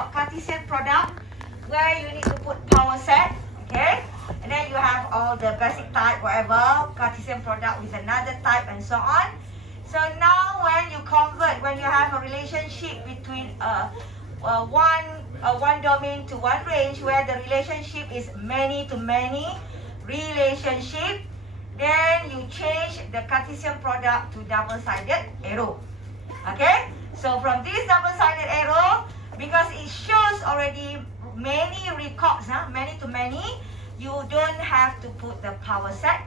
about Cartesian product, where you need to put power set, okay? And then you have all the basic type, whatever, Cartesian product with another type and so on. So now when you convert, when you have a relationship between one domain to one range, where the relationship is many to many relationship, then you change the Cartesian product to double-sided arrow. Okay? So from this double-sided arrow, because it shows already many records, many to many, you don't have to put the power set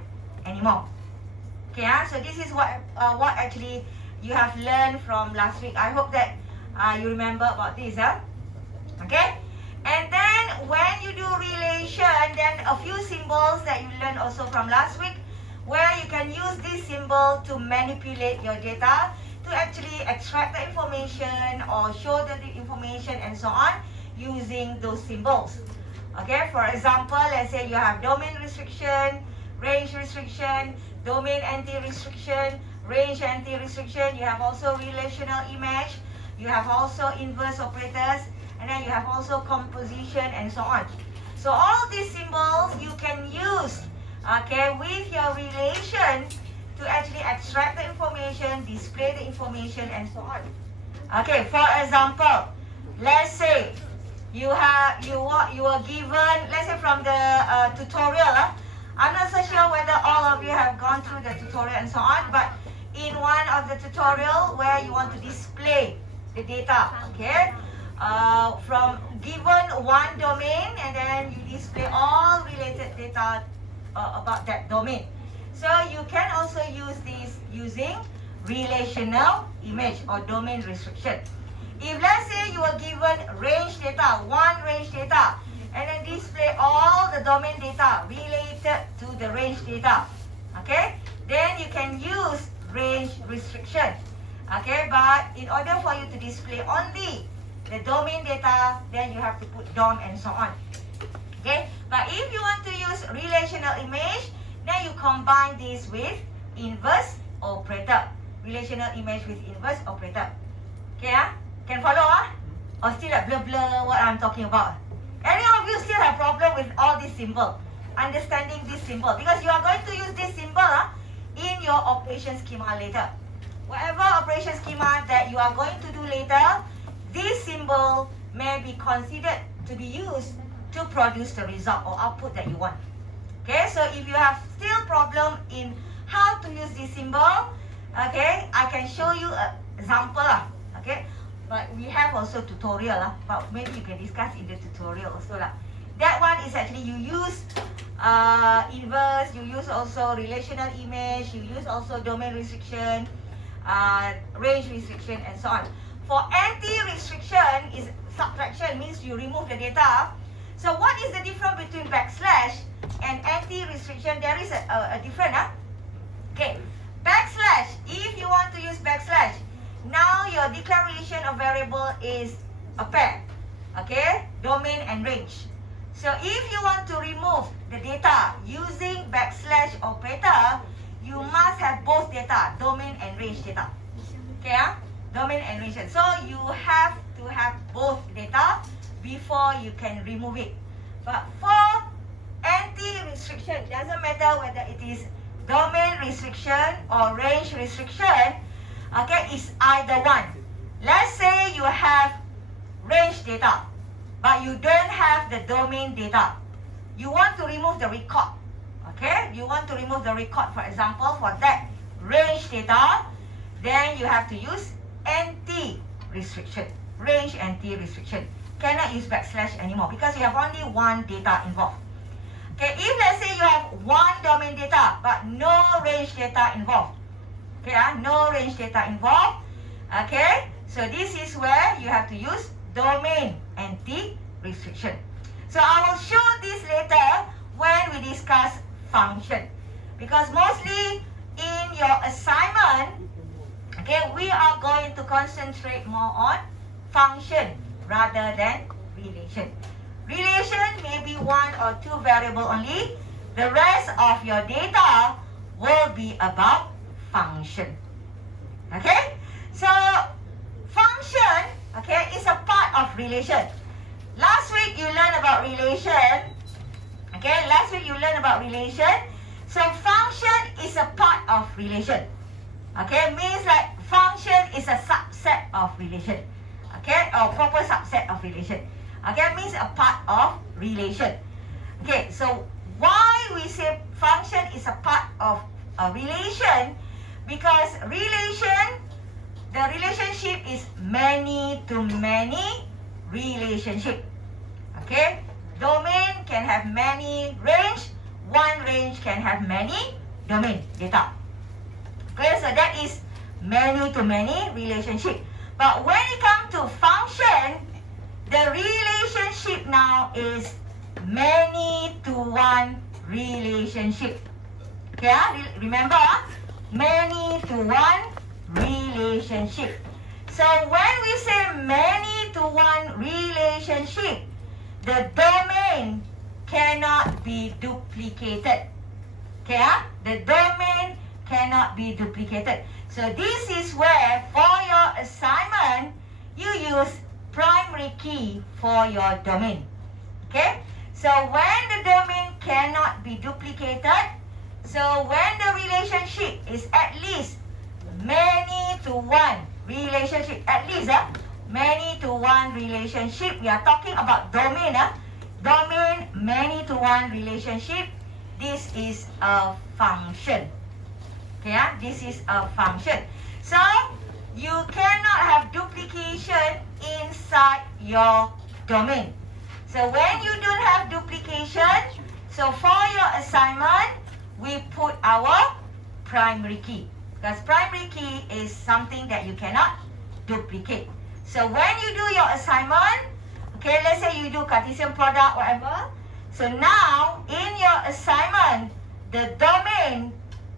anymore. Okay, so this is what actually you have learned from last week. I hope that you remember about this. Okay? And then when you do relation, then a few symbols that you learned also from last week, where you can use this symbol to manipulate your data, to actually extract the information or show the information and so on using those symbols. Okay, for example, let's say you have domain restriction, range restriction, domain anti-restriction, range anti-restriction. You have also relational image. You have also inverse operators. And then you have also composition and so on. So all these symbols you can use, okay, with your relation to actually extract the information, display the information, and so on. Okay, for example, let's say you were given, let's say from the tutorial. I'm not so sure whether all of you have gone through the tutorial and so on, but in one of the tutorial where you want to display the data, okay, from given one domain, and then you display all related data about that domain. So you can also use this using relational image or domain restriction. If let's say you are given range data, one range data, and then display all the domain data related to the range data, okay, then you can use range restriction. Okay, but in order for you to display only the domain data, then you have to put DOM and so on. Okay, but if you want to use relational image, then you combine this with inverse operator. Relational image with inverse operator. Okay, can follow? Or still like blur what I'm talking about? Any of you still have problem with all this symbol? Understanding this symbol? Because you are going to use this symbol in your operation schema later. Whatever operation schema that you are going to do later, this symbol may be considered to be used to produce the result or output that you want. Okay, so if you have still problem in how to use this symbol, okay, I can show you an example. Okay, but we have also tutorial, but maybe you can discuss in the tutorial also. That one is actually you use inverse, you use also relational image, you use also domain restriction, range restriction, and so on. For anti-restriction is subtraction, means you remove the data. So what is the difference between backslash and anti-restriction? There is a difference. Okay, backslash, if you want to use backslash, now your declaration of variable is a pair. Okay, domain and range. So if you want to remove the data using backslash operator, you must have both data, domain and range data. Okay, domain and range. So you have to have both data before you can remove it. But for anti-restriction, doesn't matter whether it is domain restriction or range restriction, okay, it's either one. Let's say you have range data, but you don't have the domain data. You want to remove the record. Okay, you want to remove the record, for example, for that range data, then you have to use anti-restriction, range anti-restriction. Cannot use backslash anymore because you have only one data involved. Okay, if let's say you have one domain data but no range data involved. Okay, no range data involved. Okay, so this is where you have to use domain anti-restriction. So I will show this later when we discuss function, because mostly in your assignment, okay, we are going to concentrate more on function rather than relation. Relation may be one or two variable only. The rest of your data will be about function. Okay, so function, okay, is a part of relation. week you learn about relation. Okay, last week you learn about relation. So function is a part of relation. Okay, means like function is a subset of relation. Okay, or proper subset of relation. Okay, means a part of relation. Okay, so why we say function is a part of a relation? Because the relationship is many to many relationship. Okay, domain can have many range. One range can have many domain data. Okay, so that is many to many relationship. But when it comes to function, the relationship now is many to one relationship. Okay, remember, many to one relationship. So when we say many to one relationship, the domain cannot be duplicated. Okay, the domain cannot be duplicated. So this is where for your assignment, you use primary key for your domain. Okay, so when the domain cannot be duplicated, so when the relationship is at least many to one relationship, at least many to one relationship, we are talking about domain. Domain many to one relationship, this is a function. Okay, this is a function. So you cannot have duplication inside your domain. So when you don't have duplication, so for your assignment, we put our primary key. Because primary key is something that you cannot duplicate. So when you do your assignment, okay, let's say you do Cartesian product, whatever. So now, in your assignment, the domain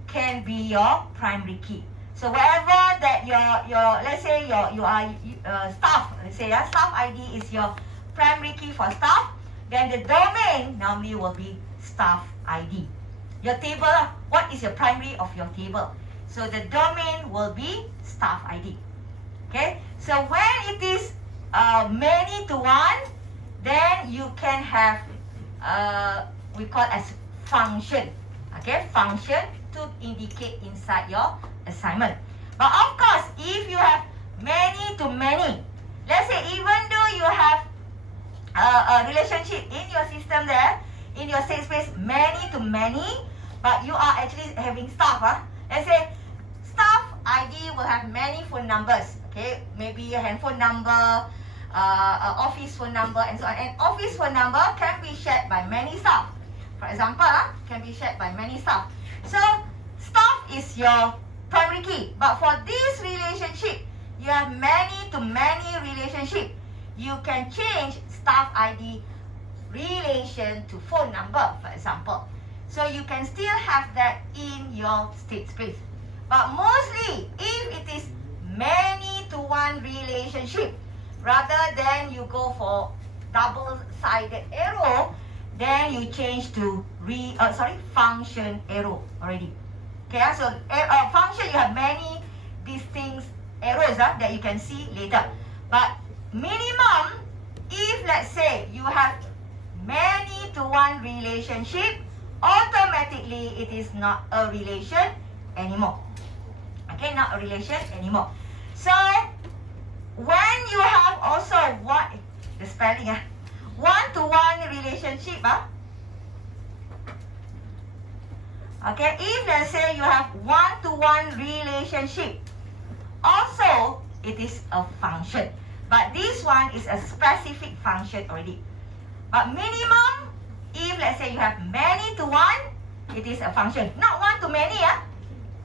can be your primary key. So whatever that your let's say you are staff, let's say staff ID is your primary key for staff, then the domain normally will be staff ID. Your table, what is your primary of your table? So the domain will be staff ID. Okay, so when it is many to one, then you can have we call as function. Okay, function to indicate inside your assignment. But of course, if you have many to many, let's say even though you have a relationship in your system there, in your state space, many to many, but you are actually having staff. Let's say staff ID will have many phone numbers. Okay, maybe a handphone number, office phone number, and so on. And office phone number can be shared by many staff. For example, can be shared by many staff. So staff is your primary key. But for this relationship, you have many to many relationship. You can change staff ID relation to phone number, for example. So you can still have that in your state space. But mostly, if it is many to one relationship, rather than you go for double-sided arrow, then you change to function arrow already. Okay, so function, you have many distinct arrows that you can see later. But minimum, if let's say you have many to one relationship, automatically it is not a relation anymore. Okay, not a relation anymore. So when you have also the spelling one-to-one relationship, okay, if let's say you have one-to-one relationship, also it is a function. But this one is a specific function already. But minimum, if let's say you have many to one, it is a function. Not one to many.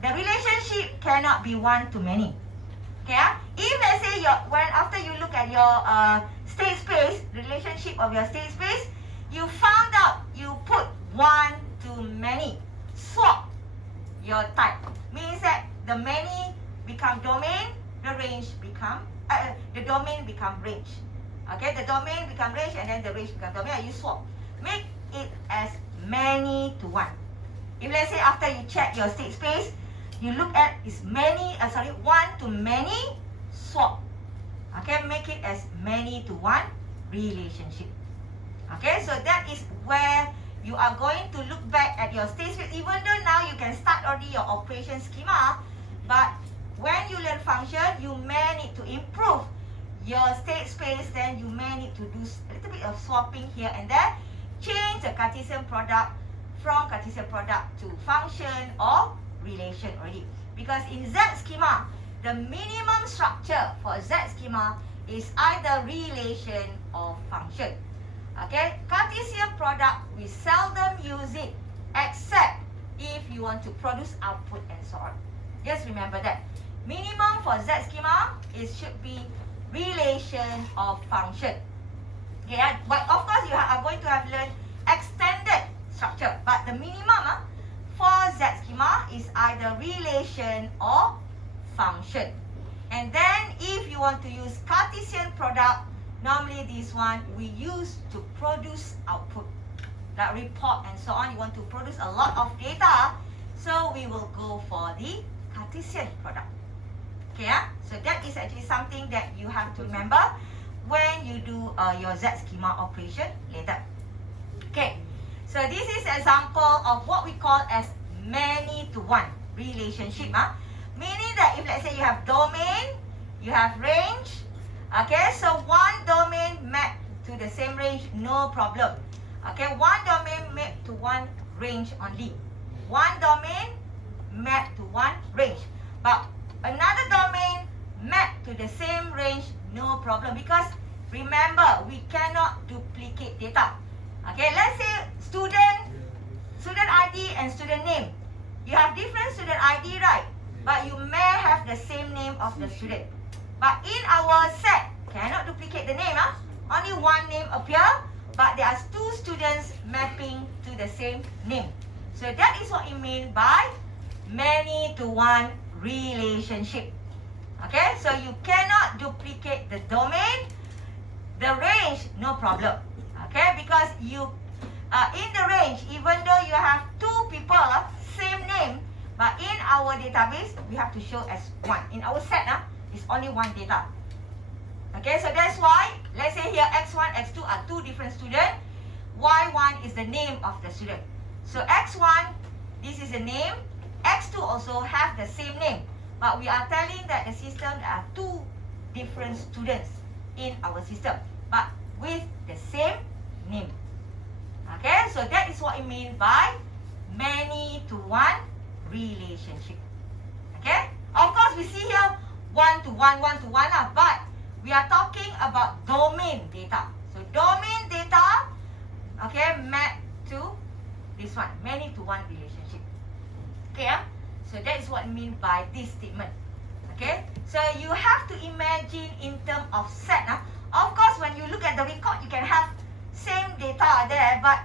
The relationship cannot be one to many. Okay, if let's say after you look at your state space, relationship of your state space, you found out you put one to many, swap your type. Means that the many become domain, the range become the domain become range. Okay, the domain become range and then the range become domain, and you swap. Make it as many to one. If let's say after you check your state space, you look at is one to many, swap. Okay, make it as many to one relationship. Okay, so that is where you are going to look back at your state space. Even though now you can start already your operation schema, but when you learn function, you may need to improve your state space. Then you may need to do a little bit of swapping here and there. Change the Cartesian product from Cartesian product to function or relation already. Because in Z schema, the minimum structure for Z schema is either relation or function. Okay, Cartesian product, we seldom use it except if you want to produce output and so on. Just remember that. Minimum for Z schema, it should be relation or function. Okay, but of course you are going to have learned extended structure. But the minimum for Z schema is either relation or function. And then if you want to use Cartesian product, normally this one we use to produce output, like report and so on. You want to produce a lot of data, so we will go for the Cartesian product. Okay, so that is actually something that you have to remember when you do your Z schema operation later. Okay, so this is an example of what we call as many-to-one relationship. Meaning that if let's say you have domain, you have range. Okay, so one domain map to the same range, no problem. Okay, one domain map to one range only. One domain map to one range. But another domain map to the same range, no problem. Because remember, we cannot duplicate data. Okay, let's say student ID and student name. You have different student ID, right? But you may have the same name of the student. But in our set, cannot duplicate the name. Only one name appear, but there are two students mapping to the same name. So that is what it means by many-to-one relationship. Okay, so you cannot duplicate the domain. The range, no problem. Okay, because you in the range, even though you have two people, same name, but in our database, we have to show as one. In our set, it's only one data. Okay, so that's why, let's say here X1, X2 are two different students. Y1 is the name of the student. So X1, this is the name. X2 also have the same name. But we are telling that the system are two different students in our system, but with the same name. Okay, so that is what it means by many-to-one relationship. Okay, of course we see here one-to-one, but we are talking about domain data. So domain data, okay, map to this one, many-to-one relationship. Okay, so that is what I mean by this statement. Okay, so you have to imagine in terms of set. Of course, when you look at the record, you can have same data there, but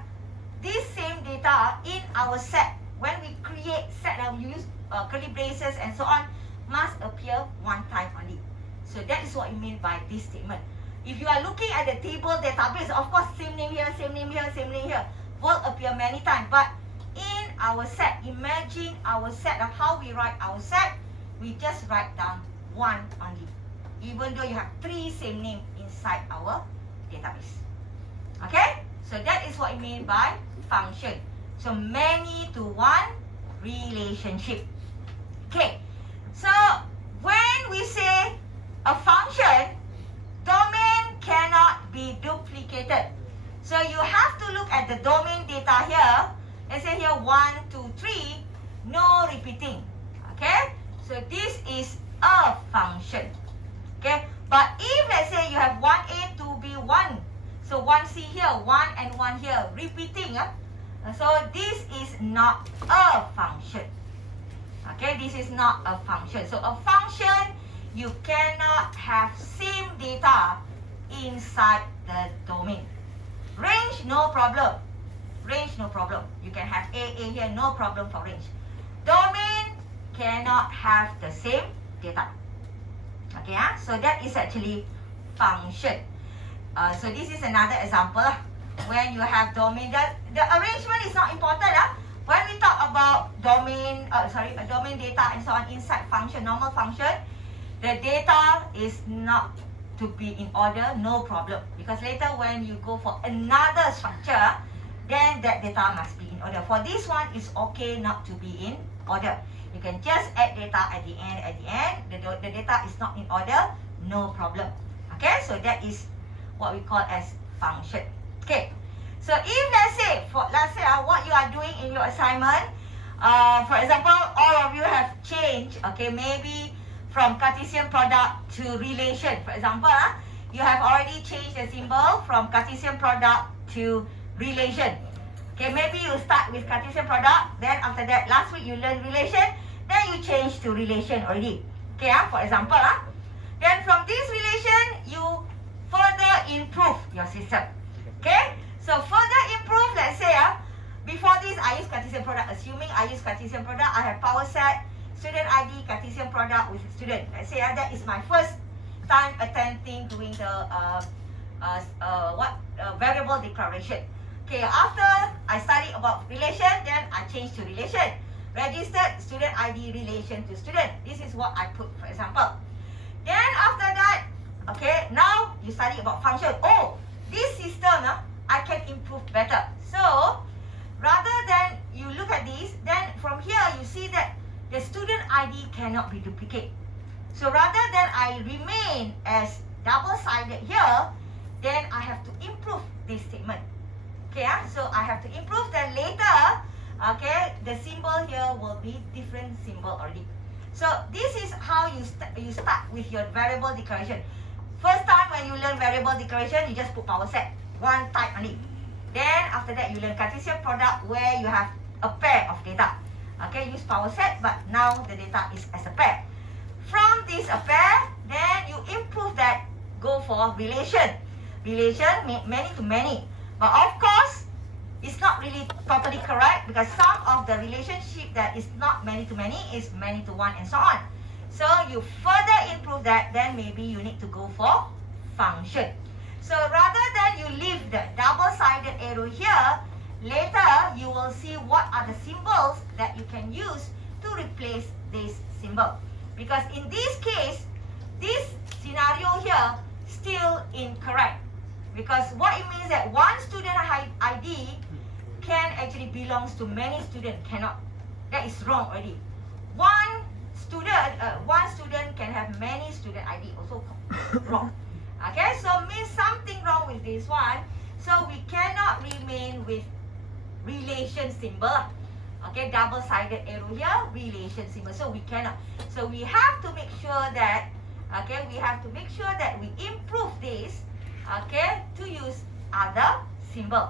this same data in our set, when we create set, we use curly braces and so on, must appear one time only. So that is what it means by this statement. If you are looking at the table database, of course, same name here, same name here, same name here, will appear many times. But in our set, imagine our set of how we write our set, we just write down one only. Even though you have three same name inside our database. Okay? So that is what it means by function. So many-to-one relationship. Okay. So when we say a function, domain cannot be duplicated. So you have to look at the domain data here. Let's say here 1, 2, 3, no repeating. Okay? So this is a function. Okay? But if let's say you have 1A, 2B, 1. So 1C here, 1 and 1 here, repeating. So this is not a function. Okay, this is not a function. So a function, you cannot have same data inside the domain. Range, no problem. Range, no problem. You can have A here, no problem for range. Domain cannot have the same data. Okay, so that is actually function. So this is another example when you have domain. The arrangement is not important. When we talk about domain, domain data and so on inside function, normal function, the data is not to be in order, no problem. Because later when you go for another structure, then that data must be in order. For this one, it's okay not to be in order. You can just add data at the end. The data is not in order, no problem. Okay, so that is what we call as function. Okay, so if let's say what you are doing in your assignment, for example, all of you have changed, okay, maybe from Cartesian product to relation. For example, you have already changed the symbol from Cartesian product to relation. Okay, maybe you start with Cartesian product, then after that, last week you learned relation, then you change to relation already. Okay, for example, then from this relation, you further improve your system. Okay, so further improve, let's say, before this, I use Cartesian product. Assuming I use Cartesian product, I have power set, student ID, Cartesian product with student. Let's say that is my first time attempting doing the variable declaration. Okay, after I study about relation, then I change to relation. Registered student ID relation to student. This is what I put, for example. Then after that, okay, now you study about function. Oh, this system, I can improve better. So, rather than you look at this, then from here you see that the student ID cannot be duplicated. So rather than I remain as double-sided here, then I have to improve this statement. Okay, so I have to improve, then later, okay, the symbol here will be different symbol already. So this is how you start with your variable declaration. First time when you learn variable declaration, you just put power set, one type only. Then after that, you learn Cartesian product where you have a pair of data. Okay, use power set, but now the data is as a pair. From this a pair, then you improve that, go for relation. Relation, many to many. But of course, it's not really totally correct because some of the relationship that is not many to many is many to one and so on. So you further improve that, then maybe you need to go for function. So rather than you leave the double-sided arrow here, later you will see what are the symbols that you can use to replace this symbol. Because in this case, this scenario here still incorrect. Because what it means that one student ID can actually belongs to many students, cannot. That is wrong already. One student can have many student ID, also wrong. Okay, so means something wrong with this one. So we cannot remain with relation symbol. Okay, double-sided arrow here, relation symbol. So we cannot. So we have to make sure that, okay, we improve this, okay, to use other symbol.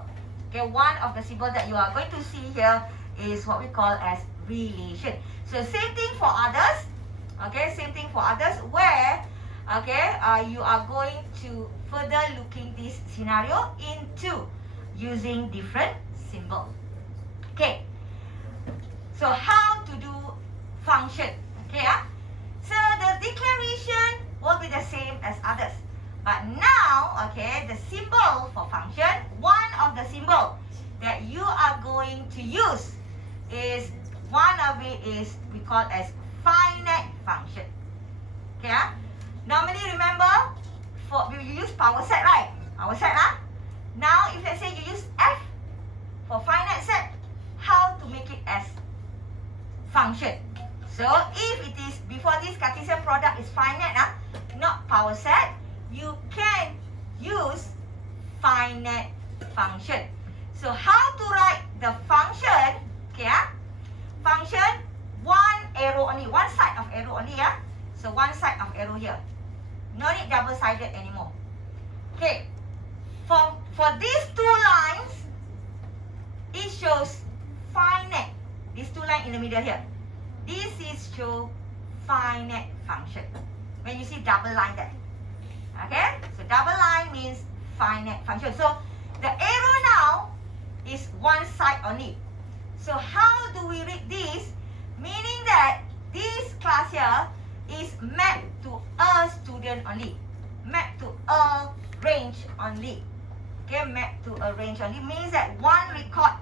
Okay, one of the symbol that you are going to see here is what we call as relation. So same thing for others. Okay, same thing for others where, okay, you are going to further looking this scenario into using different symbol. Okay, so how to do function? Okay, so the declaration will be the same as others. But now, okay, the symbol for function, one of the symbol that you are going to use is, one of it is we call as finite function. Okay, normally remember, you use power set, right? Power set, Now, if let's say you use F for finite set, how to make it as function? So, if it is, before this Cartesian product is finite, not power set, you can use finite function. So how to write the function? Okay, function, one arrow only, one side of arrow only, So one side of arrow here. No need double-sided anymore. Okay, for these two lines, it shows finite. These two lines in the middle here. This is show finite function. When you see double line there. Okay, so double line means finite function. So the arrow now is one side only. So how do we read this? Meaning that this class here is mapped to a student only. Mapped to a range only. Okay, mapped to a range only means that one record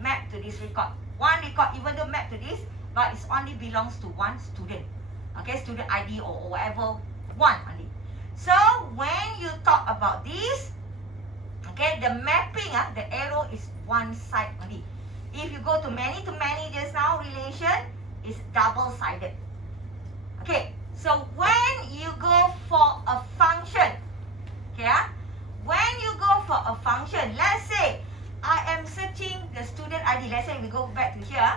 mapped to this record. One record even though mapped to this, but it only belongs to one student. Okay, student ID or whatever, one only. So when you talk about this, okay, the mapping, the arrow is one side only. If you go to many just now, relation is double-sided. Okay, so when you go for a function, okay, when you go for a function, let's say I am searching the student ID. Let's say we go back to here.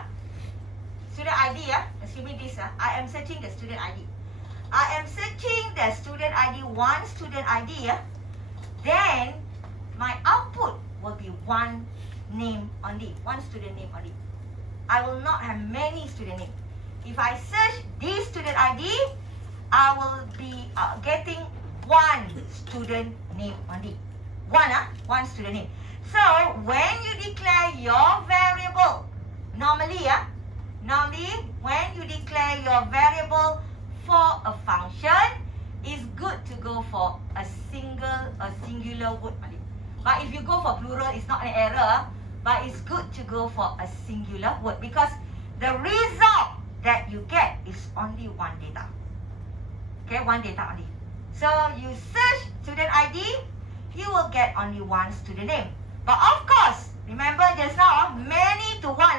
Student ID, assuming this, I am searching the student ID. I am searching the student ID, one student ID, then my output will be one name only, one student name only. I will not have many student names. If I search this student ID, I will be getting one student name only. One student name. So when you declare your variable, normally when you declare your variable for a function, it's good to go for a singular word only. But if you go for plural, it's not an error, but it's good to go for a singular word because the result that you get is only one data. Okay, one data only. So you search student ID, you will get only one student name. But of course, remember just now, many to one.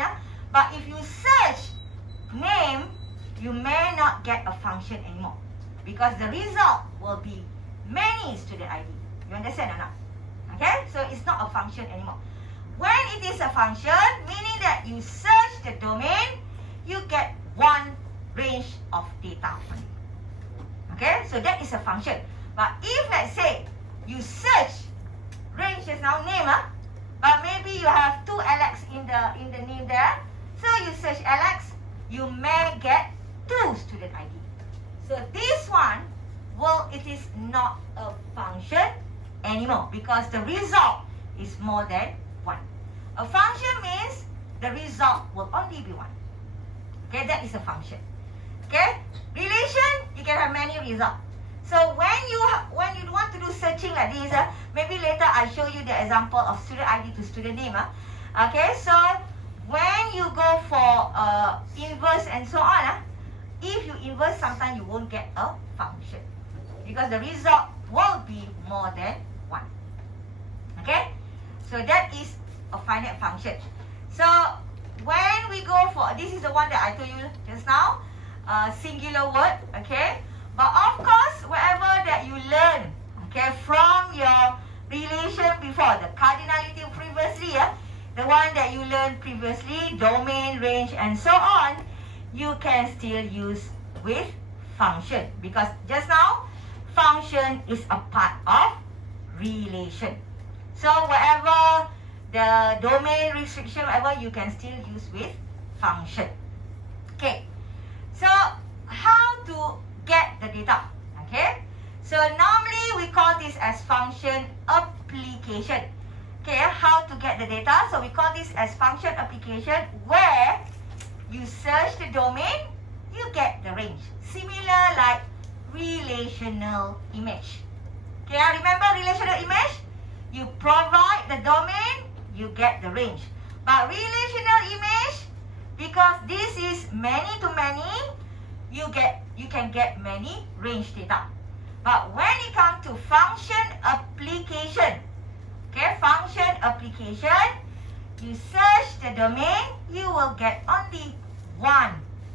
But if you search name, you may not get a function anymore because the result will be many student ID. You understand or not? Okay, so it's not a function anymore. When it is a function, meaning that you search the domain, you get one range of data only. Okay, so that is a function. But if let's say you search range is now name, but maybe you have two Alex in the name there, so you search Alex, you may get two student ID. So this one, well, it is not a function anymore because the result is more than one. A function means the result will only be one. Okay, that is a function. Okay, relation, you can have many results. So when you want to do searching like this, maybe later I show you the example of student ID to student name. Okay, so when you go for inverse and so on, if you inverse, sometimes you won't get a function because the result will be more than one. Okay, so that is a finite function. So when we go for, this is the one that I told you just now, singular word, okay? But of course, whatever that you learn, okay, from your relation before, the cardinality previously, the one that you learned previously, domain, range, and so on, you can still use with function because just now, function is a part of relation. So whatever the domain restriction, whatever, you can still use with function. Okay, so how to get the data? Okay, so normally we call this as function application. Okay, how to get the data? So we call this as function application where you search the domain, you get the range. Similar like relational image. Okay, remember relational image? You provide the domain, you get the range. But relational image, because this is many to many, you can get many range data. But when it comes to function application, okay, function application, you search the domain, you will get only one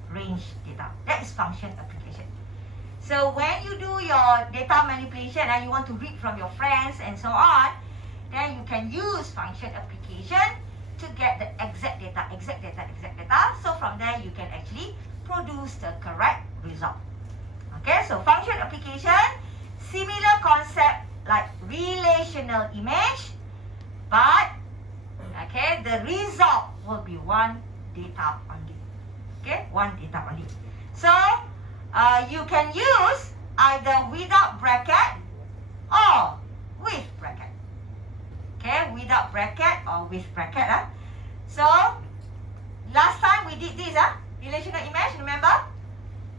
range data. That is function application. So when you do your data manipulation and you want to read from your friends and so on, then you can use function application to get the exact data. So from there, you can actually produce the correct result. Okay, so function application, similar concept like relational image, but okay, the result will be one data only. Okay, one data only. So you can use either without bracket or with bracket. Okay, without bracket or with bracket. So last time we did this, relational image, remember?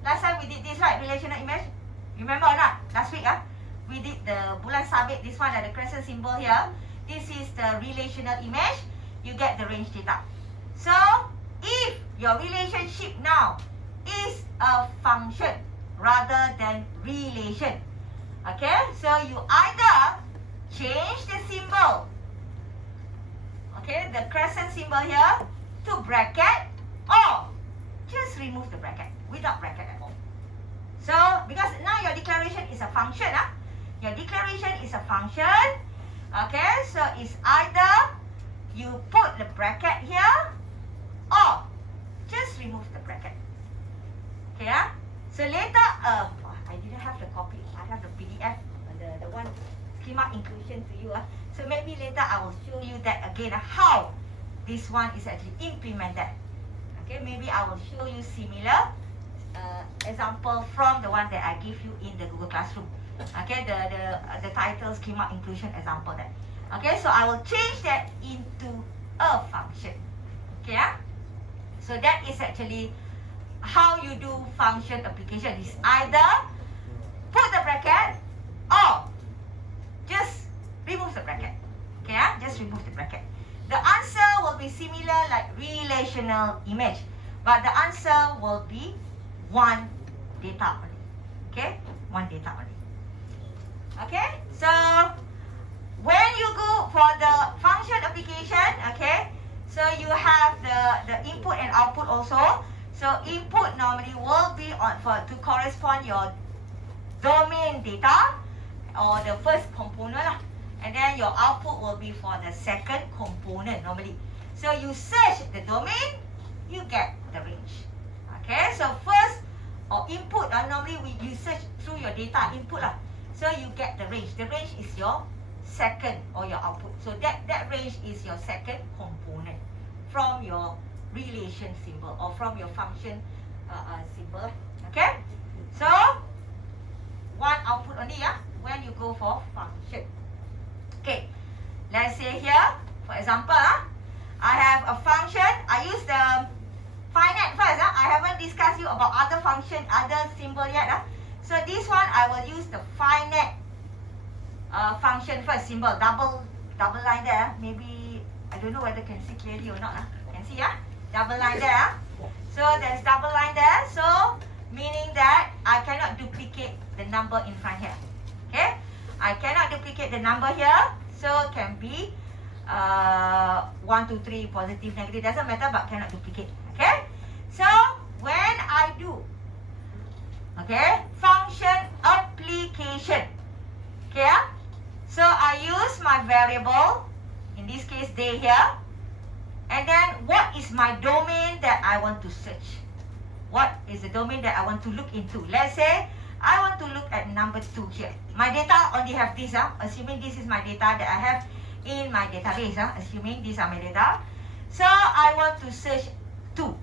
Last time we did this, right? Relational image. Remember or not? Last week, we did the bulan sabit, this one, the crescent symbol here. This is the relational image. You get the range data. So if your relationship now is a function rather than relation, Okay, so you either change the symbol, okay, the crescent symbol here, to bracket, or just remove the bracket without bracket at all. So, because now your declaration is a function, your declaration is a function. Okay, so it's either you put the bracket here, or just remove the bracket. Okay, so later, I didn't have the copy. I have the PDF, the one schema inclusion to you. So maybe later I will show you that again, how this one is actually implemented. Okay, maybe I will show you similar example from the one that I give you in the Google Classroom. Okay, the title schema inclusion example there. Okay, so I will change that into a function. Okay, so that is actually how you do function application. Is either put the bracket or just remove the bracket. Okay, just remove the bracket. The answer will be similar like relational image, but the answer will be one data only. Okay, one data only. Okay, so when you go for the function application, okay, so you have the input and output also. So input normally will be on to correspond your domain data or the first component lah. And then your output will be for the second component normally. So you search the domain, you get the range. Okay, so first or input normally you search through your data input lah. So you get the range. The range is your second or your output. So that range is your second component from your relation symbol or from your function symbol. Okay, so one output only when you go for function. Okay, let's say here, for example, I have a function. I use the finite first. I haven't discussed you about other function, other symbol yet. So this one I will use the finite function first symbol. Double line there. Maybe I don't know whether can see clearly or not. Can see double line there. So there's double line there. So meaning that I cannot duplicate the number in front here. Okay, I cannot duplicate the number here. So can be 1, 2, 3 positive, negative, doesn't matter, but cannot duplicate. Okay, so when I do function application, okay, so I use my variable, in this case day here, and then what is my domain that I want to search? What is the domain that I want to look into? Let's say I want to look at number 2 here. My data only have this, assuming this is my data that I have in my database, assuming these are my data. So I want to search 2.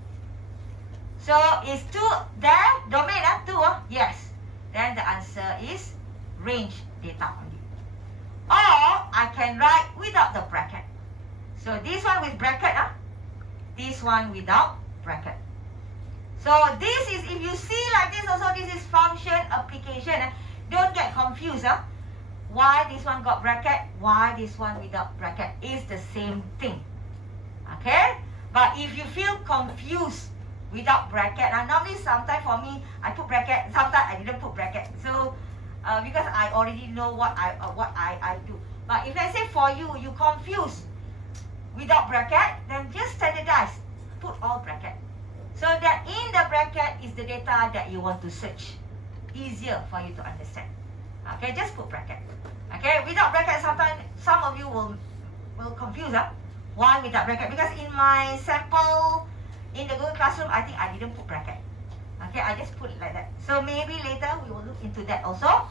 So is 2 there? Domain 2? Yes. Then the answer is range data only. Or I can write without the bracket. So this one with bracket, this one without bracket. So this is, if you see like this also, this is function application. Don't get confused. Why this one got bracket? Why this one without bracket? It's the same thing. Okay? But if you feel confused without bracket, normally sometimes for me, I put bracket, sometimes I didn't put bracket. So, because I already know what I do. But if let's say for you, you confused without bracket, then just standardize. Put all bracket. So that in the bracket is the data that you want to search. Easier for you to understand. Okay, just put bracket. Okay, without bracket, sometimes some of you will confuse. Why without bracket? Because in my sample, in the Google Classroom, I think I didn't put bracket. Okay, I just put it like that. So maybe later we will look into that also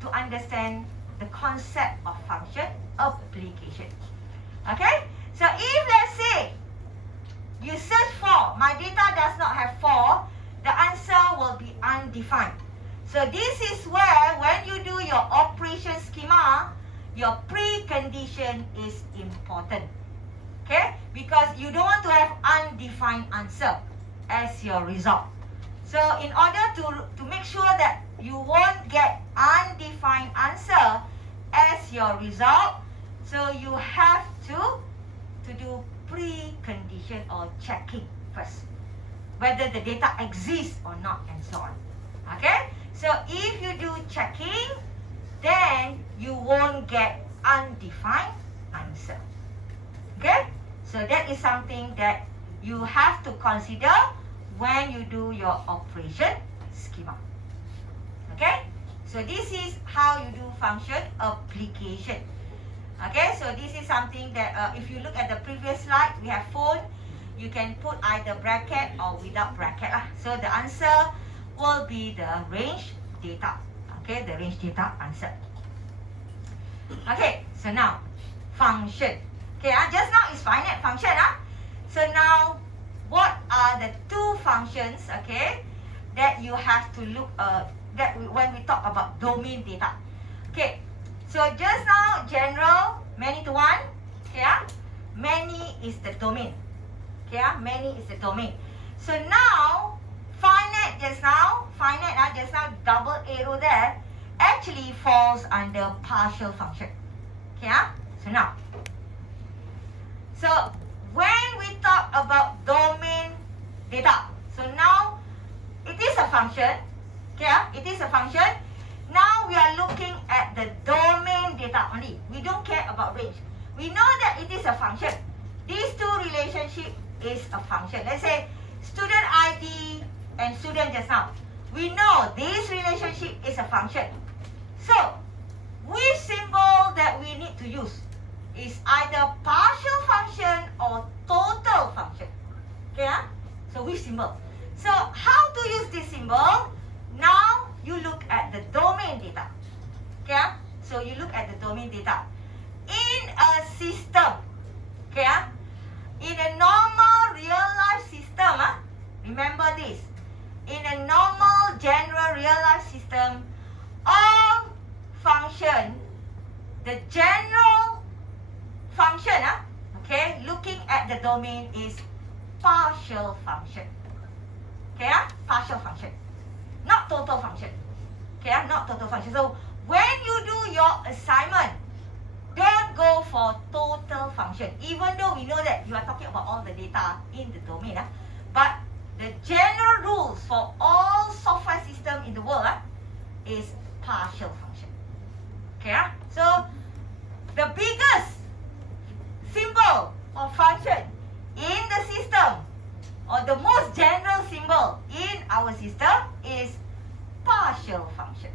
to understand the concept of function application. Okay, so if let's say you search for, my data does not have 4, the answer will be undefined. So this is where when you do your operation schema, your precondition is important. Okay, because you don't want to have undefined answer as your result. So in order to make sure that you won't get undefined answer as your result, so you have to do precondition or checking first, whether the data exists or not, and so on. Okay, so if you do checking, then you won't get undefined answer. Okay? So that is something that you have to consider when you do your operation schema. Okay? So this is how you do function application. Okay, so this is something that if you look at the previous slide, we have phone. You can put either bracket or without bracket. So the answer will be the range data. Okay, the range data answer. Okay, so now function. Okay, just now is finite function. So now what are the two functions, okay, that you have to look when we talk about domain data. Okay, so just now general many to one. Okay, many is the domain. Okay, many is the domain. So now finite just now double arrow there actually falls under partial function. Okay, so now, so when we talk about domain data, so now it is a function. Okay, it is a function. Now we are looking at the domain data only. We don't care about range. We know that it is a function. These two relationship is a function. Let's say student ID and student just now. We know this relationship is a function. So which symbol that we need to use is either partial function or total function. Okay, so which symbol? So how to use this symbol? Now you look at the domain data. Okay, so you look at the domain data. In a system, okay, in a normal real life system, remember this. In a normal general real life system, all function, the general function, okay, looking at the domain is partial function. Okay, partial function, not total function. Okay, not total function. So when you do your assignment, don't go for total function. Even though we know that you are talking about all the data in the domain, but the general rules for all software system in the world is partial function. Okay, so the biggest symbol or function in the system, or the most general symbol in our system, is partial function.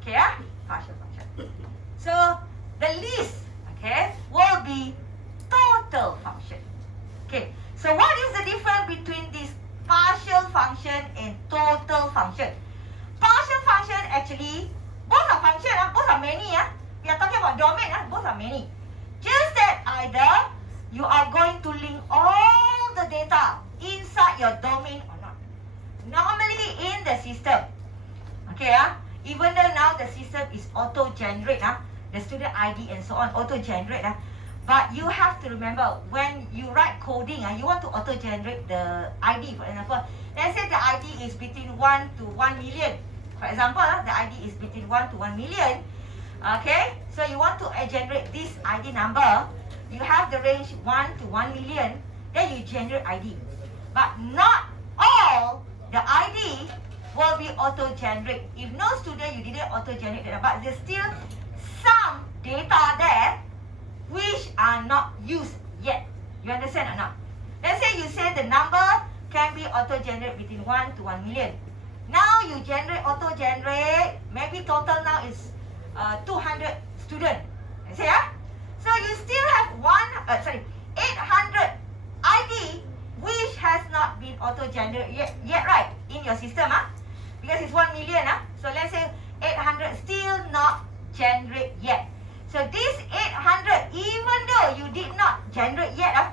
Okay, partial function. So the least, okay, will be total function. Okay, so what is the difference between this partial function and total function? Partial function actually, both are function, both are many. We are talking about domain, both are many. Just that either you are going to link all the data inside your domain or not. Normally in the system, okay, even though now the system is auto-generate, the student ID and so on, auto-generate, but you have to remember, when you write coding, you want to auto-generate the ID. For example, let's say the ID is between 1 to 1 million. For example, the ID is between 1 to 1 million. Okay, so you want to generate this ID number, you have the range 1 to 1 million, then you generate ID. But not all the ID will be auto-generate. If no student, you didn't auto-generate data, but there's still some data there which are not used yet. You understand or not? Let's say you say the number can be auto-generate between 1 to 1 million. Now you generate, auto-generate, maybe total now is 200 students. Say, so you still have 800 ID which has not been auto-generated yet, right? In your system, because it's 1 million, so let's say 800 still not generate yet. So this 800, even though you did not generate yet,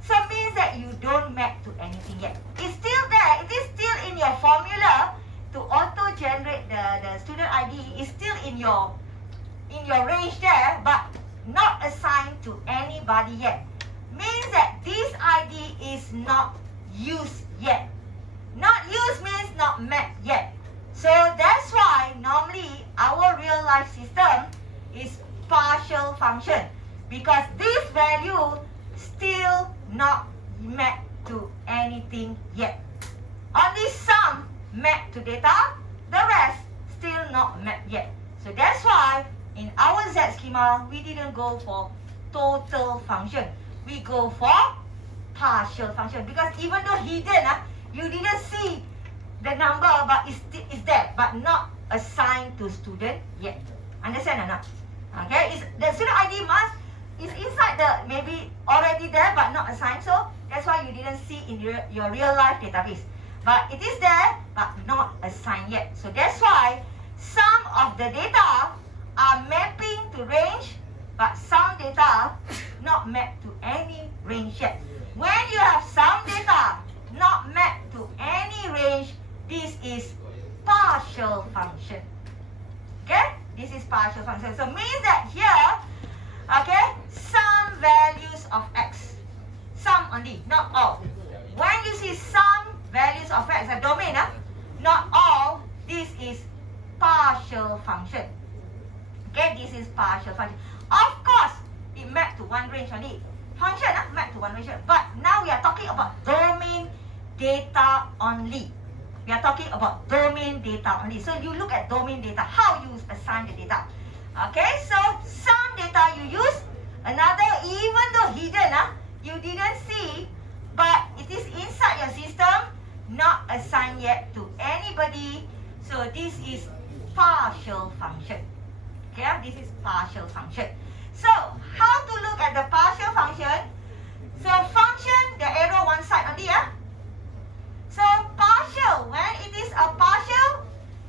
so means that you don't map to anything yet. It's still there. It is still in your formula to auto-generate the student ID. Is still in your range there, but not assigned to anybody yet. Means that this ID is not used yet. Not used means not mapped yet. So that's why normally our real life system is partial function, because this value still not mapped to anything yet. Only some mapped to data, the rest still not mapped yet. So that's why in our Z schema, we didn't go for total function. We go for partial function. Because even though hidden, you didn't see the number, but it's there, but not assigned to student yet. Understand or not? Okay, the student ID is inside the, maybe already there, but not assigned. So that's why you didn't see in your real life database. But it is there, but not assigned yet. So that's why some of the data are mapping to range, but some data not mapped to any range yet. When you have some data not mapped to any range, this is partial function. Okay? This is partial function. So means that here, okay, some values of x. Some only, not all. When you see some values of x, a domain, not all, this is partial function. Okay, this is partial function. Of course, it mapped to one range only. Function mapped to one range. But now we are talking about domain data only. We are talking about domain data only. So you look at domain data, how you assign the data. Okay, so some data you use, another even though hidden, you didn't see, but it is inside your system, not assigned yet to anybody. So this is partial function. Okay, this is partial function. So how to look at the partial function? So function, the arrow one side only, So partial, when it is a partial,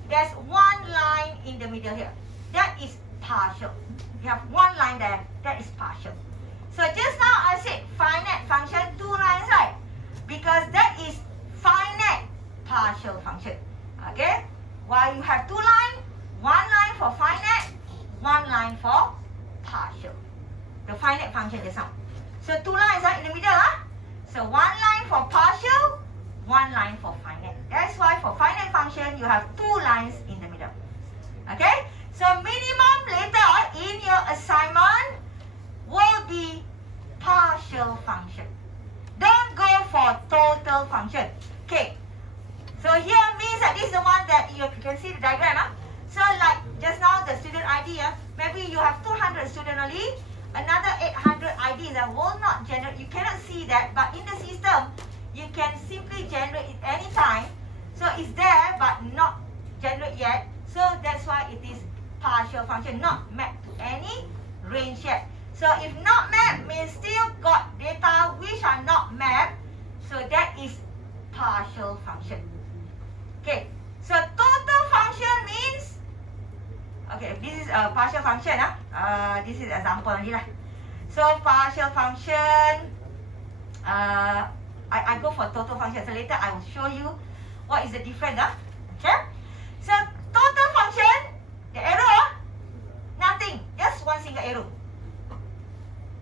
there's one line in the middle here. That is partial. You have one line there, that is partial. So just now I said finite function, 2 lines, right? Because that is finite partial function. Okay? Why you have 2 lines? 1 line for finite, 1 line for partial. The finite function just now. So 2 lines in the middle. So 1 line for partial, 1 line for finite. That's why for finite function, you have 2 lines in the middle. Okay? So minimum later in your assignment will be partial function. Don't go for total function. Okay. So here means that this is the one that you can see the diagram. So like just now the student ID, maybe you have 200 student only, another 800 IDs that will not generate. You cannot see that, but in the system, you can simply generate it anytime. So it's there, but not generate yet. So that's why it is partial function, not mapped to any range yet. So if not mapped means still got data which are not mapped. So that is partial function. Okay. So total function means, okay, this is a partial function. This is example only lah. So partial function, I go for total function. So later I will show you what is the difference. Okay. So total function, the arrow, nothing, just one single arrow.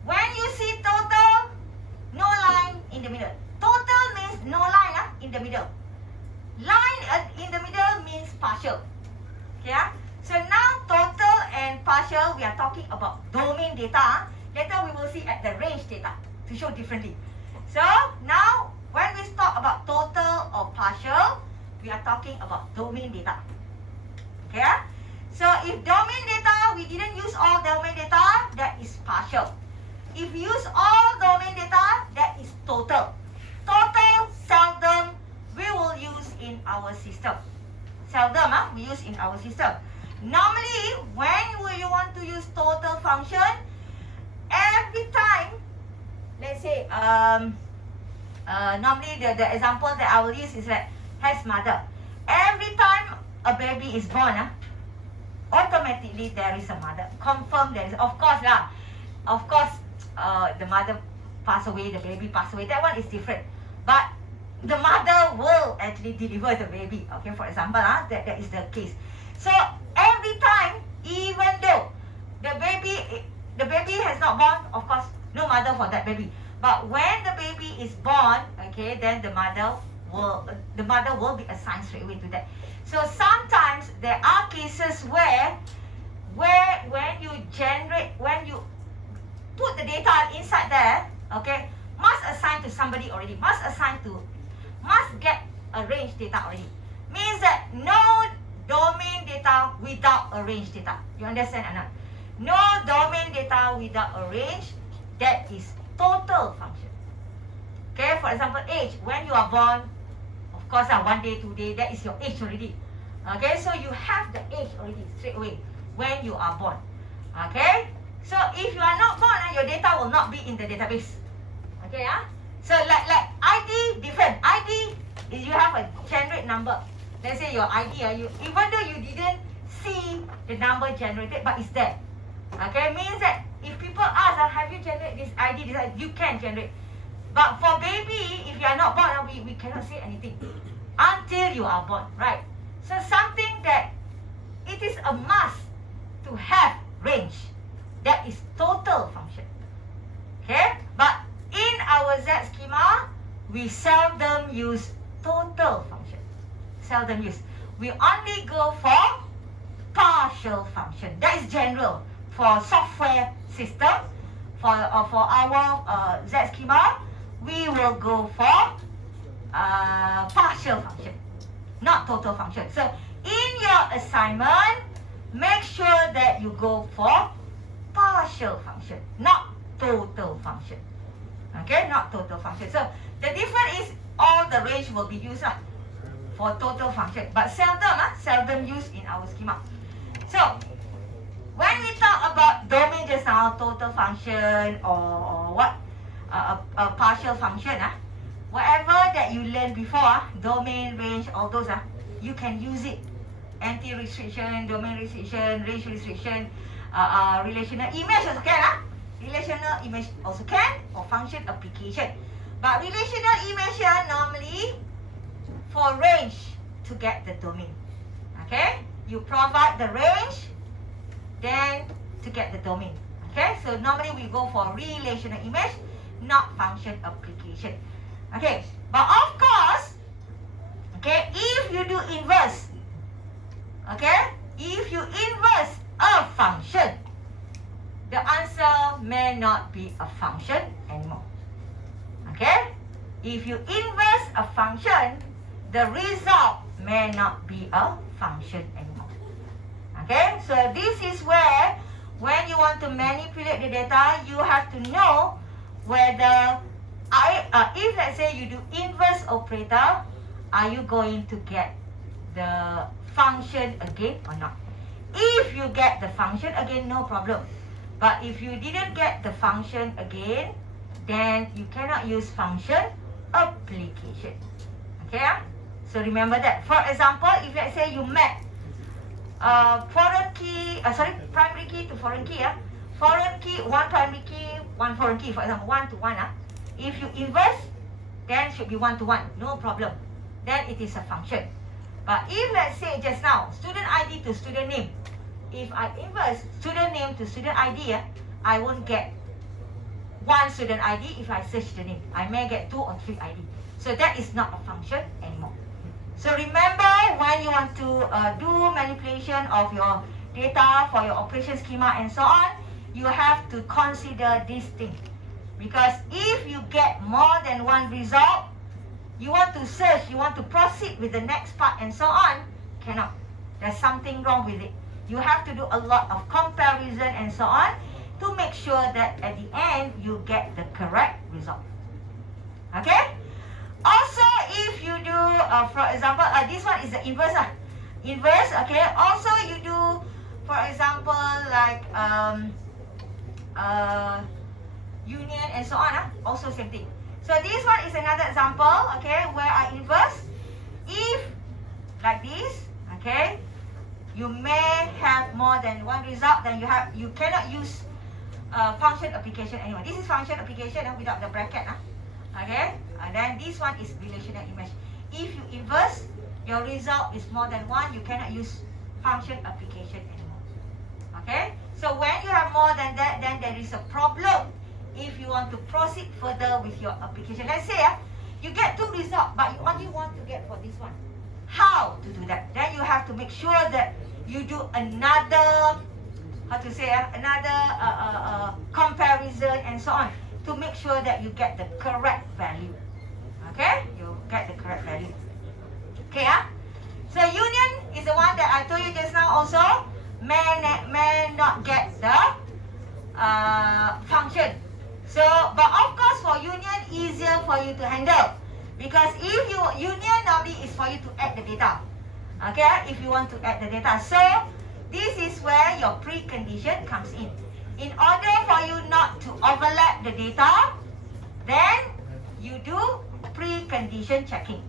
When you see total, no line in the middle. Total means no line in the middle. Line in the middle means partial. Okay. So now total and partial, we are talking about domain data. Later we will see at the range data to show differently. So now when we talk about total or partial, we are talking about domain data. Okay? So if domain data, we didn't use all domain data, that is partial. If we use all domain data, that is total. Total, seldom we will use in our system. Seldom we use in our system. Normally, when you want to use total function, every time, let's say, normally the example that I will use is like has mother. Every time a baby is born, automatically there is a mother. Confirm there is. Of course lah. Of course, the mother pass away, the baby pass away. That one is different. But the mother will actually deliver the baby. Okay, for example, that is the case. So every time, even though the baby has not born, of course, no mother for that baby. But when the baby is born, okay, then the mother will be assigned straight away to that. So sometimes there are cases where when you put the data inside there, okay, must assign to somebody already, must get a range data already. Means that no domain data without a range data. You understand or not? No domain data without a range. That is total function. Okay, for example, age. When you are born, of course, 1 day, 2 day, that is your age already. Okay, so you have the age already straight away when you are born. Okay, so if you are not born, your data will not be in the database. Okay, so like ID different. ID is you have a generate number. Let's say your ID, even though you didn't see the number generated, but it's there. Okay, means that if people ask, have you generated this ID? You can generate. But for baby, if you are not born, we cannot say anything until you are born, right? So something that it is a must to have range. That is total function. Okay? But in our Z schema, we seldom use total function. Seldom use. We only go for partial function. That is general for software system. For our Z schema, we will go for partial function, not total function. So in your assignment, make sure that you go for partial function, not total function. Okay, not total function. So the difference is all the range will be used for total function, but seldom used in our schema. So when we talk about domain just now, total function or what, a partial function, whatever that you learned before, domain, range, all those, you can use it. Anti-restriction, domain restriction, range restriction, relational image also can, relational image also can, or function application. But relational image normally for range to get the domain. Okay, you provide the range, then to get the domain. Okay, so normally we go for relational image, not function application. Okay, but of course, okay, if you do inverse, okay, if you inverse a function, the answer may not be a function anymore. Okay, if you inverse a function, the result may not be a function anymore. Okay, so this is where when you want to manipulate the data, you have to know whether if let's say you do inverse operator, are you going to get the function again or not? If you get the function again, no problem. But if you didn't get the function again, then you cannot use function application. Okay, so remember that. For example, if let's say you map primary key to foreign key, foreign key, one primary key, one foreign key, for example, 1 to 1. If you inverse, then should be 1 to 1, no problem. Then it is a function. But if let's say just now, student ID to student name, if I inverse student name to student ID, I won't get one student ID if I search the name. I may get 2 or 3 ID. So that is not a function anymore. So remember, when you want to do manipulation of your data for your operation schema and so on, you have to consider this thing. Because if you get more than one result, you want to search, you want to proceed with the next part and so on, cannot. There's something wrong with it. You have to do a lot of comparison and so on to make sure that at the end you get the correct result. Okay? Also, if you do, for example, this one is the inverse. Inverse, okay? Also, you do, for example, like union and so on. Also same thing. So this one is another example, okay, where I inverse. If like this, okay, you may have more than one result, then you cannot use function application anymore. This is function application without the bracket. Okay, and then this one is relational image. If you inverse, your result is more than one, you cannot use function application anymore. Okay, so when you have more than that, then there is a problem if you want to proceed further with your application. Let's say you get 2 results, but you only want to get for this one. How to do that? Then you have to make sure that you do another, another comparison and so on, to make sure that you get the correct value. Okay, you get the correct value. Okay, so union is is the one that I told you just now also, may not get the function. So, but of course for union, easier for you to handle. Because if you, union normally is for you to add the data. Okay, if you want to add the data. So, this is where your precondition comes in. In order for you not to overlap the data, then you do precondition checking.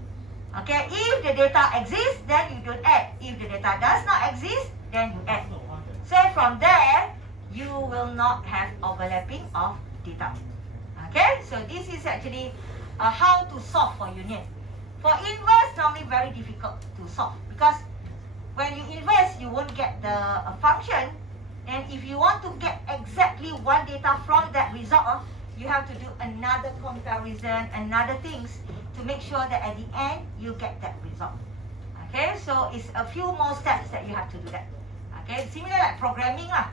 Okay, if the data exists, then you don't add. If the data does not exist, then you add. So from there, you will not have overlapping of data. Okay, so this is actually how to solve for union. For inverse, normally very difficult to solve because when you inverse, you won't get the function. And if you want to get exactly one data from that result, you have to do another comparison, another things to make sure that at the end, you get that result. Okay, so it's a few more steps that you have to do that. Okay, similar like programming lah.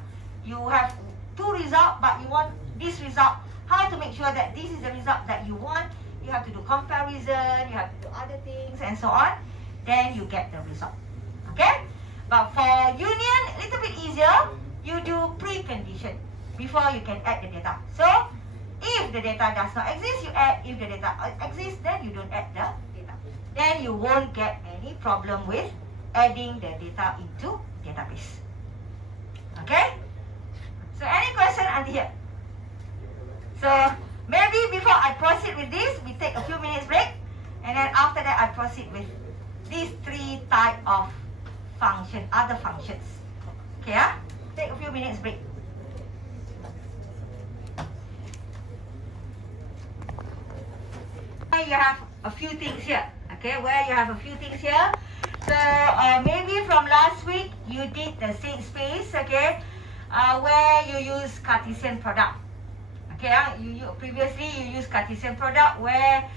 You have two results, but you want this result. How to make sure that this is the result that you want? You have to do comparison, you have to do other things and so on. Then you get the result. Okay, but for union, a little bit easier. You do precondition before you can add the data. So, if the data does not exist, you add. If the data exists, then you don't add the data. Then you won't get any problem with adding the data into database. Okay? So, any question until here? So, maybe before I proceed with this, we take a few minutes break. And then after that, I proceed with these three type of function, other functions. Okay, yeah? Take a few minutes break. You have a few things here. Okay, where you have a few things here. So maybe from last week you did the state space. Okay, where you use Cartesian product. Okay, you previously you use Cartesian product where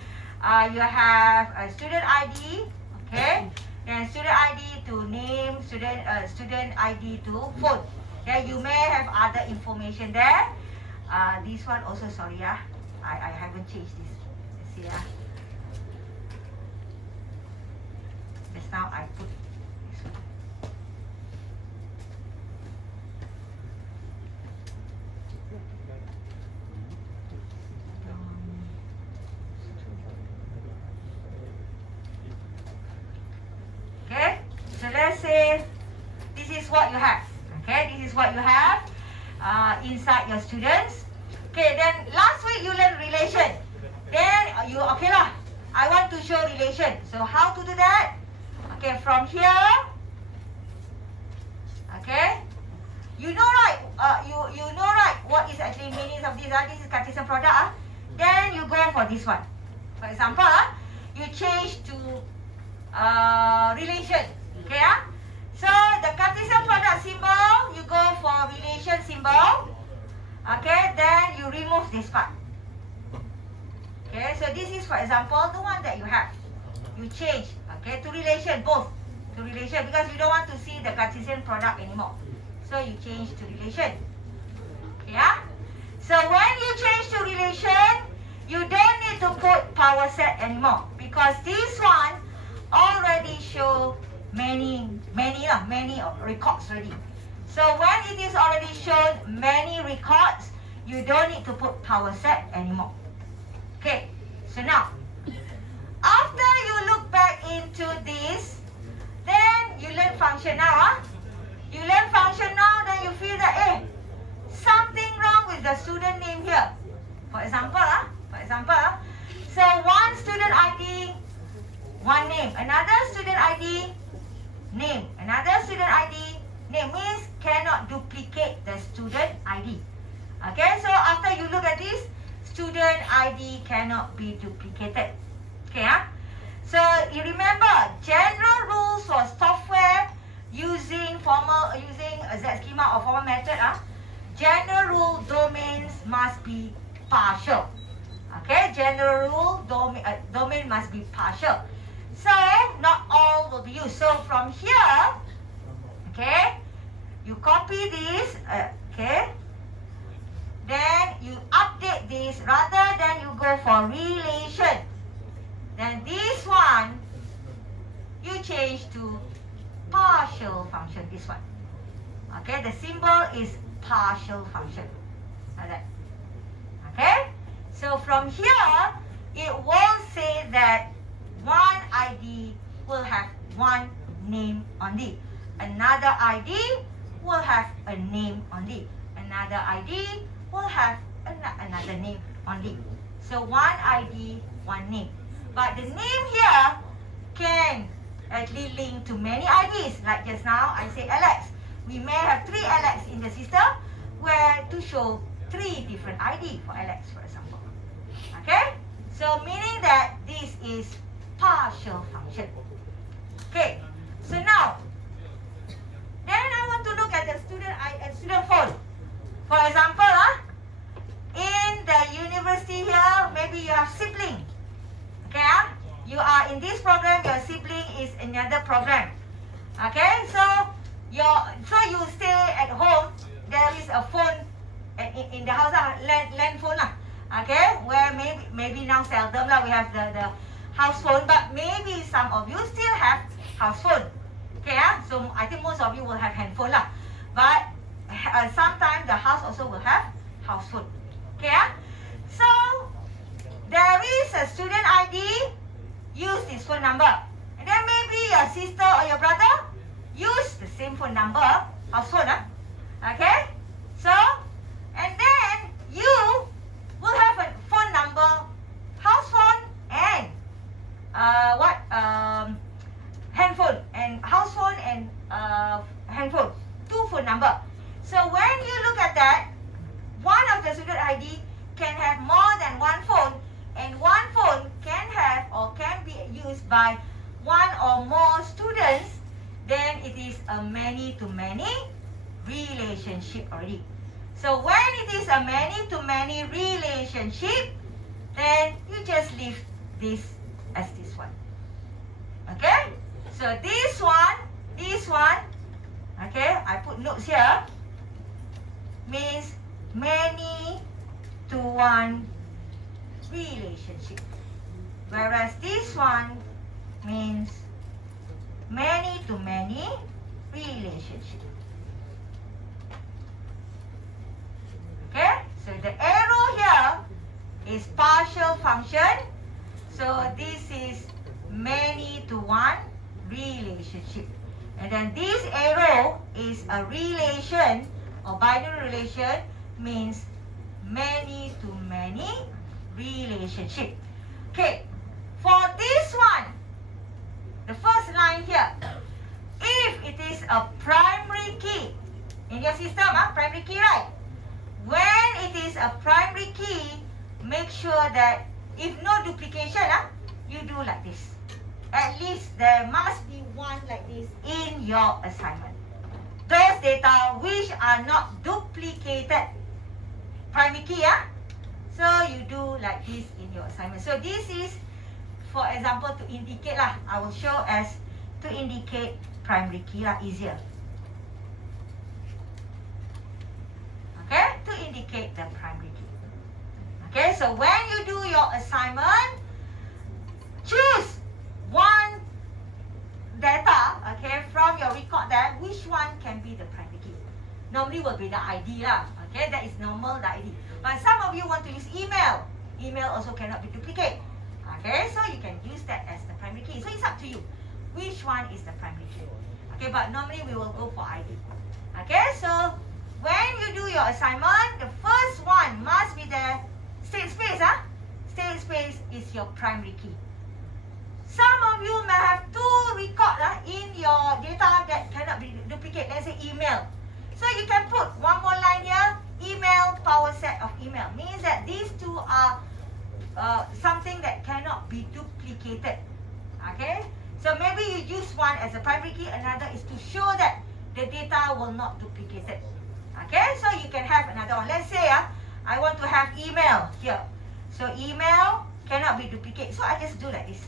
you have a student ID. Okay, and student ID to name, student ID to phone. Okay, you may have other information there. This one also, sorry, I haven't changed this. Let's see, just now I put this one. Okay, so let's say this is what you have. Okay, this is what you have inside your students. Okay, then last week you learned relation. Then you, okay lah, I want to show relation. So how to do that? Okay, from here. Okay, you know right, you know right what is actually meaning of this. This is Cartesian product. Then you go for this one. For example, you change to relation. Okay, so the Cartesian product symbol, you go for relation symbol. Okay, then you remove this part. Okay, so this is for example the one that you have. You change, okay, to relation, both to relation because you don't want to see the Cartesian product anymore. So you change to relation. Yeah. So when you change to relation, you don't need to put power set anymore because this one already show many records already. So when it is already shown many records, you don't need to put power set anymore. Okay, so now, after you look back into this, then you learn function now. You learn function now, then you feel that, something wrong with the student name here. For example, so one student ID, one name. Another student ID, name. Another student ID, name means cannot duplicate the student ID. Okay, so after you look at this, student ID cannot be duplicated. Okay, so you remember general rules for software using a Z schema or formal method. General rule domains must be partial. Okay, general rule domain must be partial. So not all will be used. So from here, okay, you copy this, okay, then you update this rather than you go for relation. Then this one, you change to partial function, this one. Okay, the symbol is partial function, like that. Okay, so from here, it will say that one ID will have one name only. Another ID will have a name only. Another ID will have another name only. So one ID, one name. But the name here can actually link to many IDs. Like just now, I say Alex. We may have 3 Alex in the system, where to show 3 different ID for Alex, for example. Okay? So meaning that this is partial function. Okay. So now, then I want to look at the student phone. For example, in the university here, maybe you have sibling. Okay, you are in this program, your sibling is another program. Okay, so you stay at home. There is a phone in the house, land phone lah. Okay, where maybe now seldom lah we have the house phone, but maybe some of you still have house phone. Okay, so I think most of you will have handphone lah. But sometimes the house also will have house phone. Okay, so there is a student ID. Use this phone number, and then maybe your sister or your brother use the same phone number, house phone. Okay, so and then you will have a phone number, house phone, and handphone, and house phone and handphone, 2 phone number. So when you look at that, one of the student ID can have more than 1 phone, and 1 phone can have or can be used by 1 or more students. Then it is a many-to-many relationship already. So when it is a many-to-many relationship, then you just leave this as this one. Okay? So this one, okay, I put notes here, means many-to-one relationship. Whereas this one means many-to-many relationship. Okay, so the arrow here is partial function. So this is many-to-one relationship. And then this arrow is a relation or binary relation, means many-to-many relationship. Okay, for this one, the first line here, if it is a primary key in your system, primary key, right? When it is a primary key, make sure that if no duplication, you do like this. At least there must be one like this in your assignment. Those data which are not duplicated, primary key, so you do like this in your assignment. So this is, for example, to indicate lah. I will show as to indicate primary key lah, easier. Okay, to indicate the primary key. Okay, so when you do your assignment, choose one data, okay, from your record there, which one can be the primary key. Normally will be the ID lah. Okay, that is normal, the ID. But some of you want to use email. Email also cannot be duplicated. Okay, so you can use that as the primary key. So it's up to you. Which one is the primary key? Okay, but normally we will go for ID. Okay, so when you do your assignment, the first one must be the state space. State space is your primary key. Some of you may have 2 records in your data that cannot be duplicated. Let's say email. So you can put one more line here, email, power set of email. Means that these 2 are something that cannot be duplicated. Okay? So maybe you use one as a primary key, another is to show that the data will not duplicate it. Okay? So you can have another one. Let's say I want to have email here. So email cannot be duplicated. So I just do like this.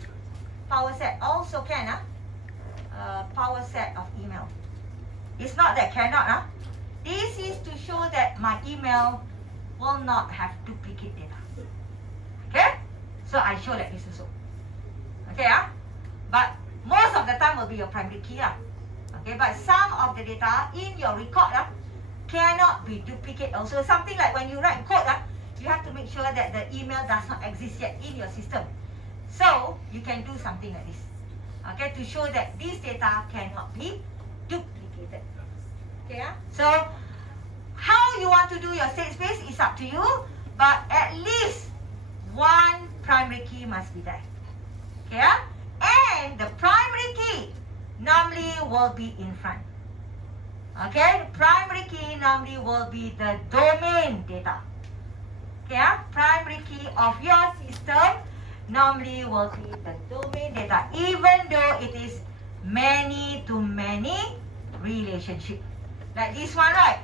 Power set also can. Power set of email. It's not that cannot. This is to show that my email will not have duplicate data. Okay? So I show like this also. Okay? But most of the time will be your primary key. Okay, but some of the data in your record cannot be duplicated. Also, something like when you write code, you have to make sure that the email does not exist yet in your system. So you can do something like this, okay, to show that this data cannot be duplicated. Okay, so how you want to do your state space is up to you, but at least one primary key must be there. Okay, and the primary key normally will be in front. Okay, the primary key normally will be the domain data. Okay, primary key of your system normally will be the domain data, even though it is many-to-many relationship. Like this one, right?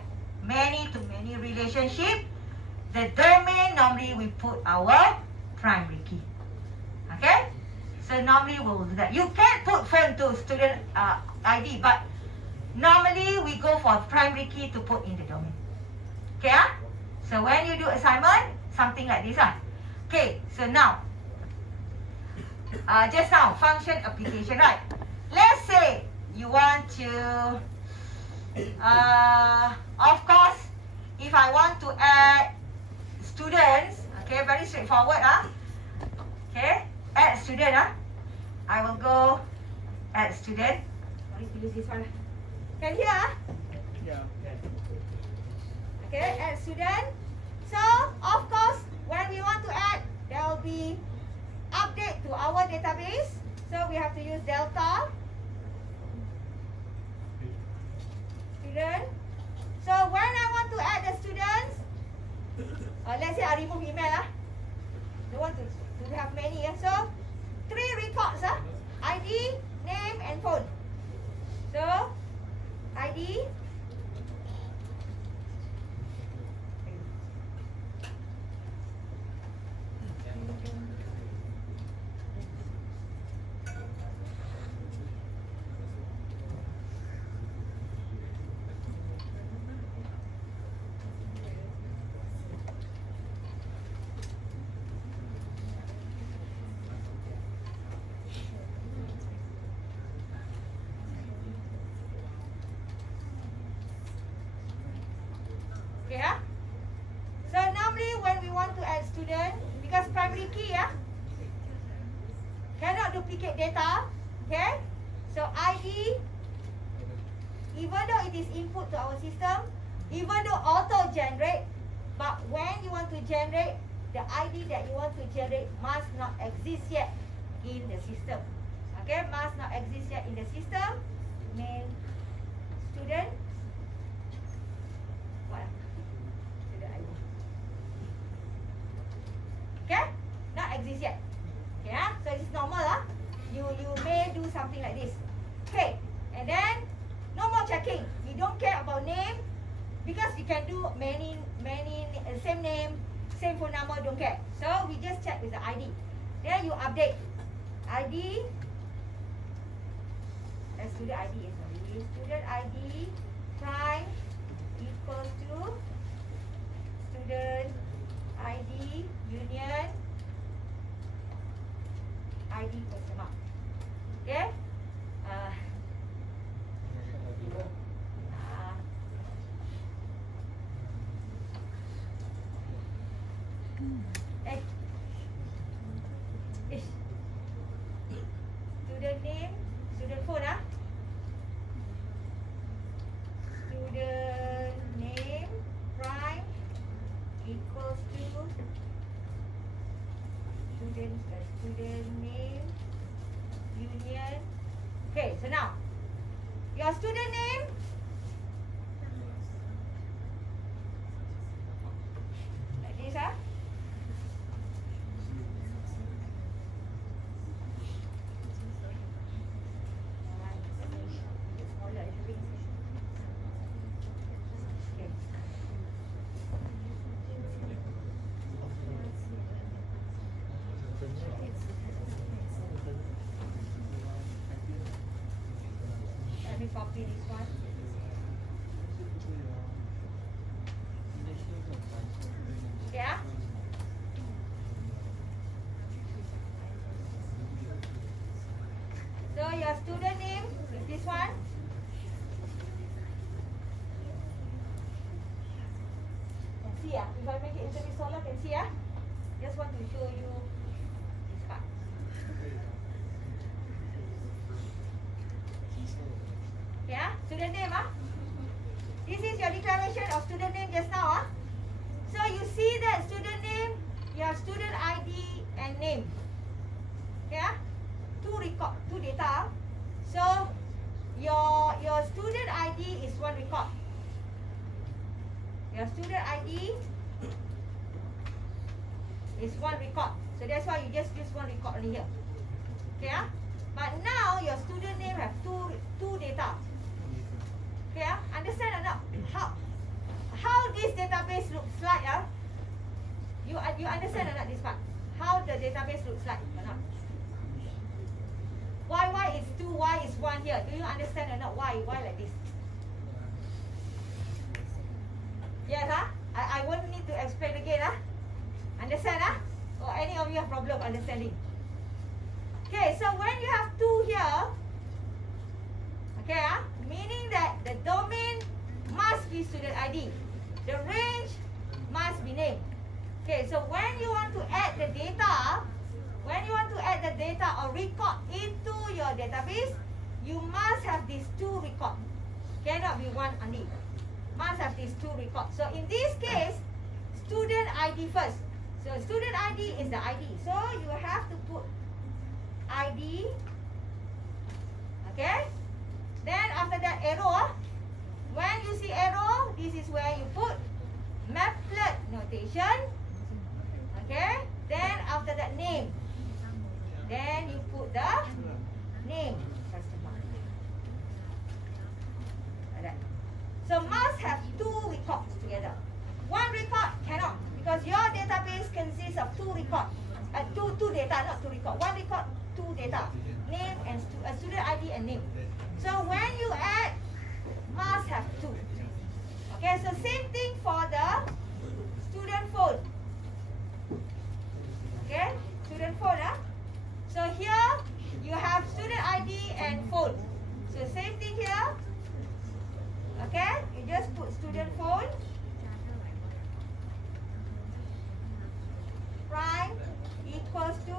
Many-to-many relationship. The domain, normally we put our primary key. Okay? So normally we will do that. You can put phone to student ID, but normally we go for primary key to put in the domain. Okay? So when you do assignment, something like this. Okay, so now, just now, function application, right? Let's say you want to, of course, if I want to add students, okay, very straightforward, okay, add student, I will go add student. Sorry to use this one. Can you hear? Yeah. Okay, add student. So, of course, when we want to add, there will be update to our database. So, we have to use delta student. So, when I want to add the students, let's say I remove email. Don't want to have many. So, 3 records. ID, name, and phone. So, ID. Okay, so normally when we want to add student, because primary key cannot duplicate data, okay? So ID, even though it is input to our system, even though auto generate, but when you want to generate, the ID that you want to generate must not exist yet in the system. Okay, must not exist yet in the system. Main student. What? Okay, not exist yet. Okay, so it's normal. You may do something like this. Okay, and then no more checking. We don't care about name because you can do many same name, same phone number. Don't care. So we just check with the ID. Then you update ID. Student ID is sorry. Student ID prime equals to student ID union ID question mark. Okay? Student name, student phone Student name prime equals to student name union. Okay, so now your student name like this Let me copy this one. Yeah. So your student name is this one. see if I make it a little bit smaller, can see Just want to show you this part. Okay, student name This is your declaration of student name just now So you see that student name, you have student ID and name. Okay, two record, two data. So your student ID is one record. Your student ID is one record. So that's why you just use one record only here. Okay, but now your student name have two data. Okay, understand or not? How this database looks like You understand or not this part? How the database looks like or not? Why is 2, why is 1 here? Do you understand or not? Why like this? Yes, I won't need to explain again, Understand, Or any of you have problem understanding? Okay, so when you have 2 here, okay, meaning that the domain must be student ID. The range must be name. Okay, so when you want to add the data, or record into your database, you must have these 2 records. Cannot be one only. Must have these 2 records. So in this case, student ID first. So student ID is the ID. So you have to put ID. Okay. Then after that arrow. When you see arrow, this is where you put maplet notation. Okay. Then after that name. Then you put the name customer. Like that. So must have 2 records together. One record cannot, because your database consists of 2 records. Two data, not 2 records. One record, 2 data. Name and student ID and name. So when you add, must have 2. Okay, so same thing for the student phone. Okay, student phone. So here you have student ID and phone. So same thing here. Okay, you just put student phone. Prime equals to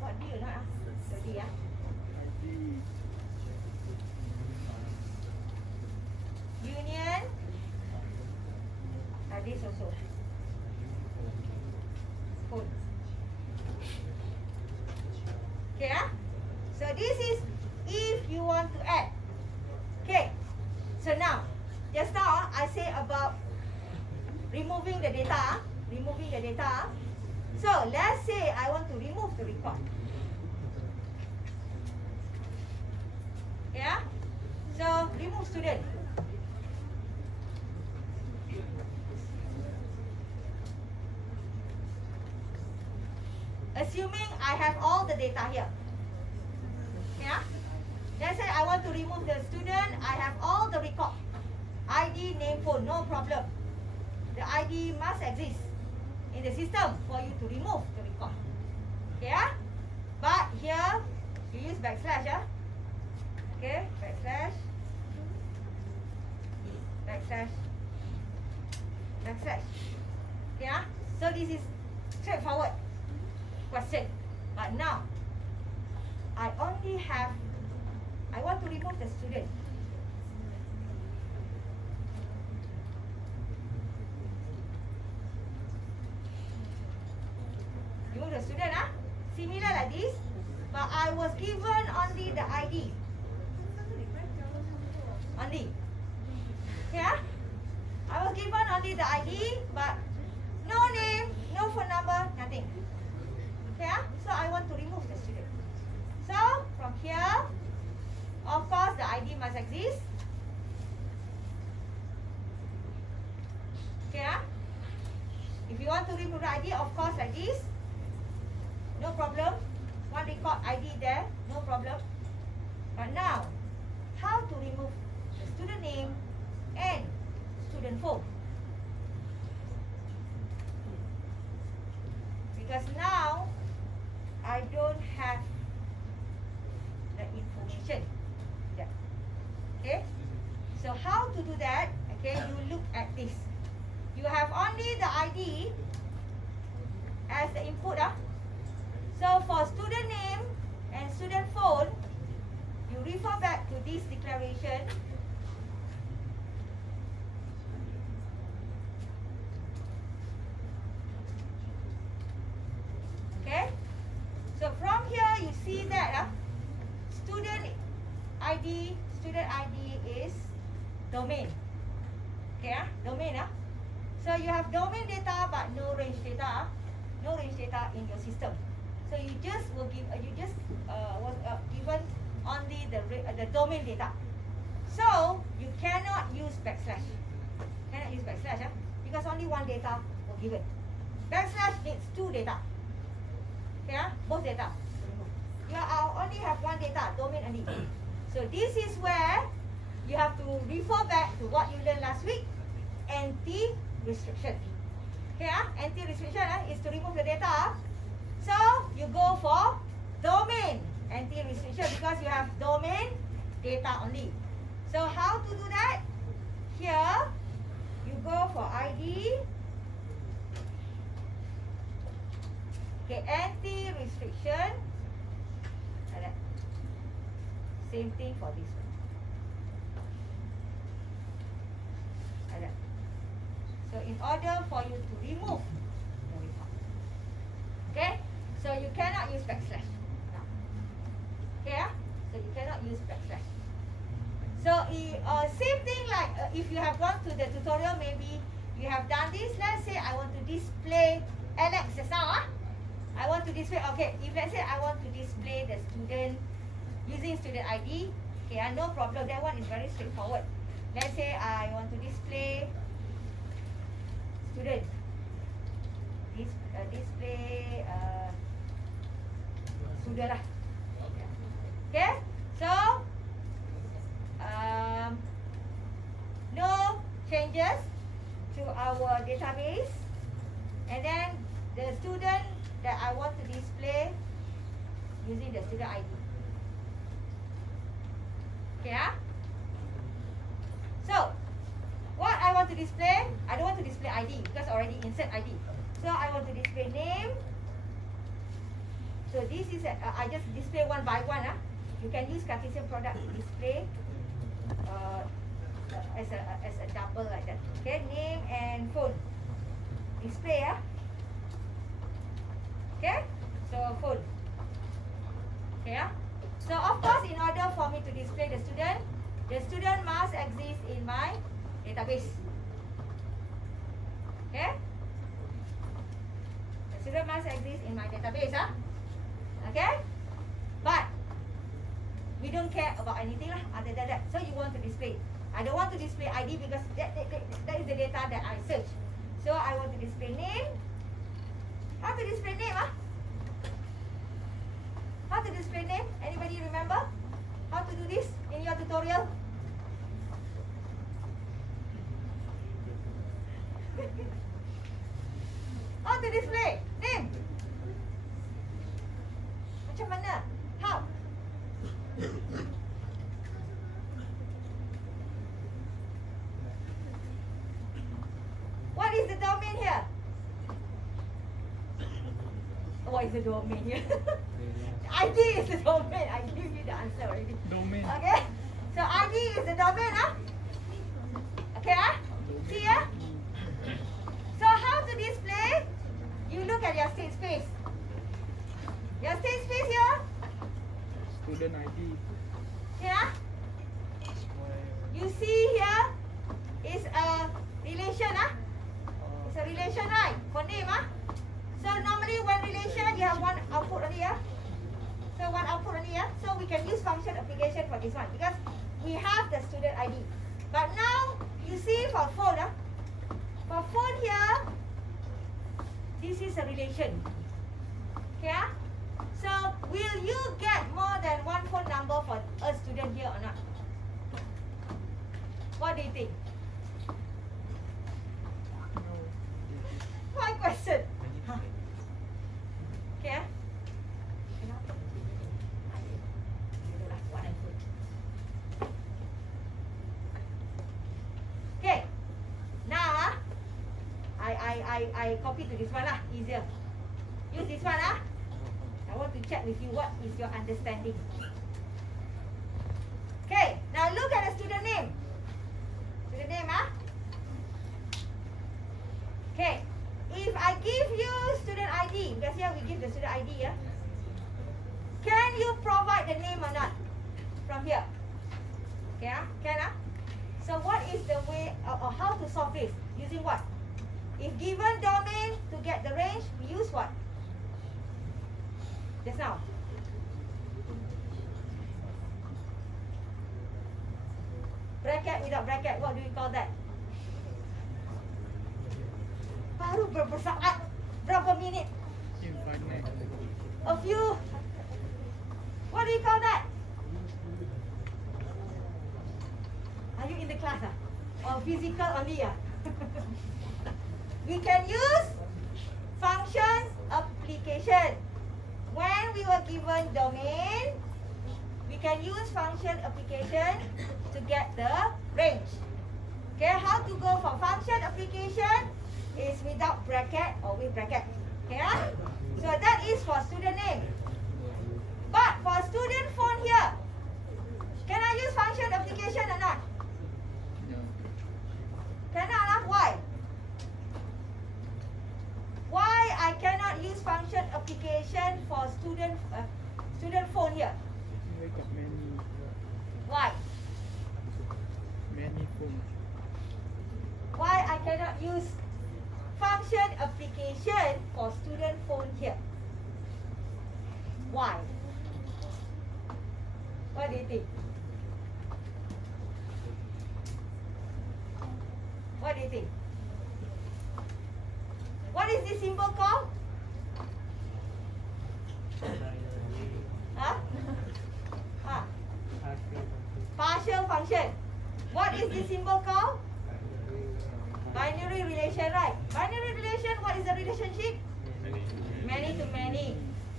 what D or not? So D Union. This also. Phone. Okay, so this is if you want to add. Okay, so now, just now I say about removing the data. So let's say I want to remove the record. Yeah, so remove student. Assuming I have all the data here. Yeah? Let's say I want to remove the student. I have all the record. ID, name, phone, no problem. The ID must exist in the system for you to remove the record. Yeah? But here, you use backslash. Okay? Backslash. Yeah? So this is straightforward question. But now, I want to remove the student. Remove the student, similar like this, but I was given only the ID. Only. Yeah? I was given only the ID, but no name, no phone number, nothing. Okay, so I want to remove the student. So from here, of course the ID must exist. Okay, if you want to remove the ID, of course like this, no problem. One record ID there, no problem. But now, how to remove the student name and student phone? Because now I don't have the information. Okay, so how to do that? Okay, you look at this. You have only the ID as the input. So for student name and student phone, you refer back to this declaration. Okay. So from here you see that student ID is domain. Okay, domain. So you have domain data but no range data. No range data in your system. So you just will give was given only the domain data. So you cannot use backslash. Cannot use backslash because only one data was given. Backslash needs two data. Okay, both data. You only have one data, domain only. So this is where you have to refer back to what you learned last week. Anti-restriction. Okay, anti-restriction is to remove the data. So you go for domain anti-restriction because you have domain data only. So how to do that? Here you go for ID. Okay, anti-restriction. Same thing for this one. So in order for you to remove the report, okay, so you cannot use backslash. Okay, so you cannot use backslash. So same thing like if you have gone to the tutorial, maybe you have done this. Let's say I want to display Alex just now. I want to display. Okay, if let's say I want to display the student using student ID, okay, no problem. That one is very straightforward. Let's say I want to display student. Display student lah. Okay, so no changes to our database, and then the student that I want to display using the student ID. Okay, so what I want to display, I don't want to display ID because already insert ID. So I want to display name. So this is I just display one by one. You can use Cartesian product to display as a double like that. Okay, name and phone. Display. Okay, so phone. Okay. So of course, in order for me to display the student must exist in my database. Okay. The student must exist in my database. Okay. But we don't care about anything other than that. So you want to display. I don't want to display ID because that is the data that I search. So I want to display name. How to display name? How to display name? Anybody remember how to do this in your tutorial? How to display name? Macam mana? How? What is the domain here? What is the domain here? ID is the domain. I give you the answer already. Domain. Okay. So ID is the domain. Okay. See So how to display? You look at your state space. Your state space here. Student ID. Yeah. You see here is a relation. It's a relation, right? For name. So normally when relation you have one output only. So one output only. So we can use function application for this one because we have the student ID. But now you see for phone. For phone here, this is a relation. Okay. So will you get more than one phone number for a student here or not? What do you think? My question. Okay. Okay. I copy to this one lah, easier. Use this one lah. I want to check with you what is your understanding. Okay, now look at the student name. Student name ah. Okay, if I give you student ID, because here we give the student ID yeah. Can you provide the name or not? From here. Okay ah, can ah. So what is the way or how to solve this? Using what? If given domain to get the range, we use what? Just now. Bracket without bracket, what do we call that? Baru berapa saat? Berapa minit? Infinite. A few. What do you call that? Are you in the class ah? Or physical only ah? We can use function application. When we were given domain, we can use function application to get the range. Okay, how to go for function application is without bracket or with bracket. Okay, so that is for student name. But for student phone here, can I use function application or not? No. Cannot lah. Why? Why I cannot use function application for student phone here? We got many Why? phones. Why I cannot use function application for student phone here? Why? What do you think? What do you think? What is this symbol called? Huh? Huh? Partial function. What is this symbol called? Binary relation, right? Binary relation, what is the relationship? Many to many.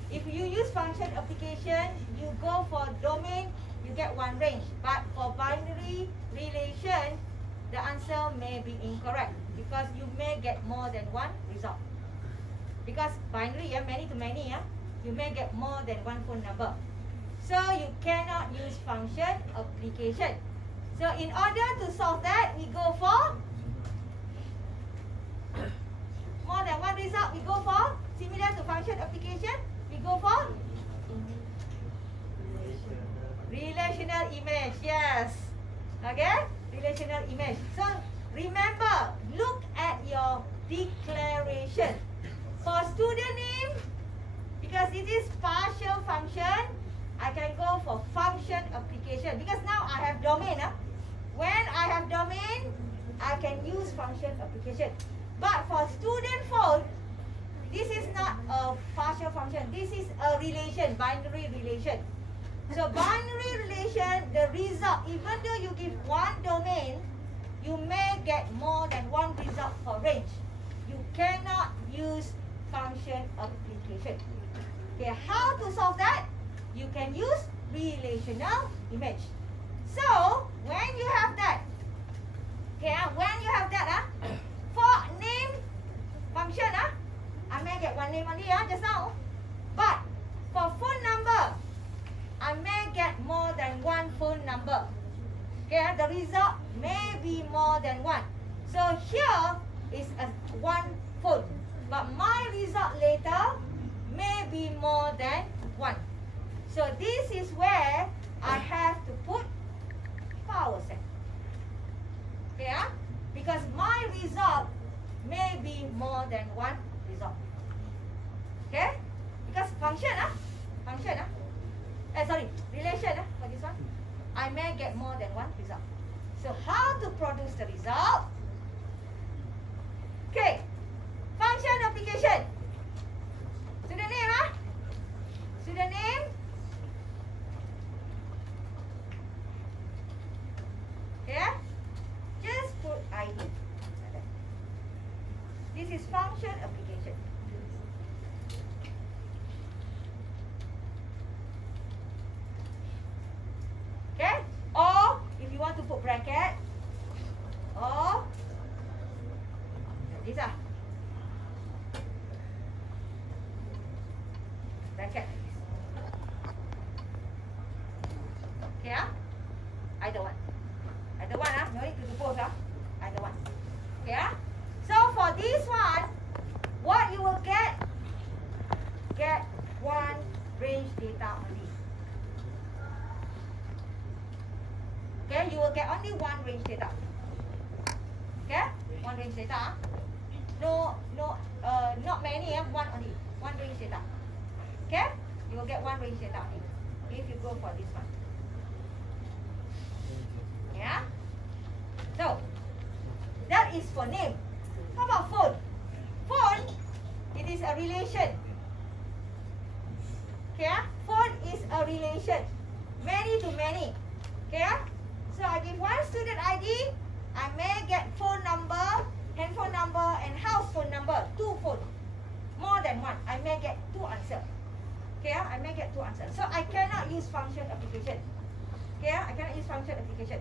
If you use function application, you go for domain, you get one range. But for binary relation, the answer may be incorrect because you may get more than one result. Because binary, many to many, you may get more than one phone number. So you cannot use function application. So in order to solve that, we go for more than one result. We go for similar to function application. We go for relational image. Yes. Okay. Relational image. So remember, look at your declaration. For student name, because it is partial function, I can go for function application. Because now I have domain. When I have domain, I can use function application. But for student phone, this is not a partial function. This is a relation, binary relation. So binary relation, the result, even though you give one domain, you may get more than one result per range. You cannot use function application. Okay, how to solve that? You can use relational image. So, when you have that, okay, when you have that, for name function, I may get one name only just now. But for phone number, I may get more than one phone number. Okay, the result may be more than one. So here is one phone, but my result later may be more than one. So this is where I have to put power set. Okay, because my result may be more than one result. Okay, because function, relation for this one, I may get more than one result. So how to produce the result? Okay, function application. Student name, student name. Yeah, just put ID. This is function application. Okay, or if you want to put bracket, or this bracket like this. Okay, either one. Either one, no need to do both, either one. Okay, so for this one, what you will get one range data only. Okay, you will get only one range data. Okay, one range data. No, not many, one only. One range data. Okay, you will get one range data only if you go for this one. Yeah. So that is for name. How about phone? Phone, it is a relation. Okay, phone is a relation. Many to many. Okay, so I give one student ID, I may get phone number, handphone number, and house phone number. Two phone. More than one. I may get two answers. Okay, I may get two answers. So I cannot use function application. Okay, I cannot use function application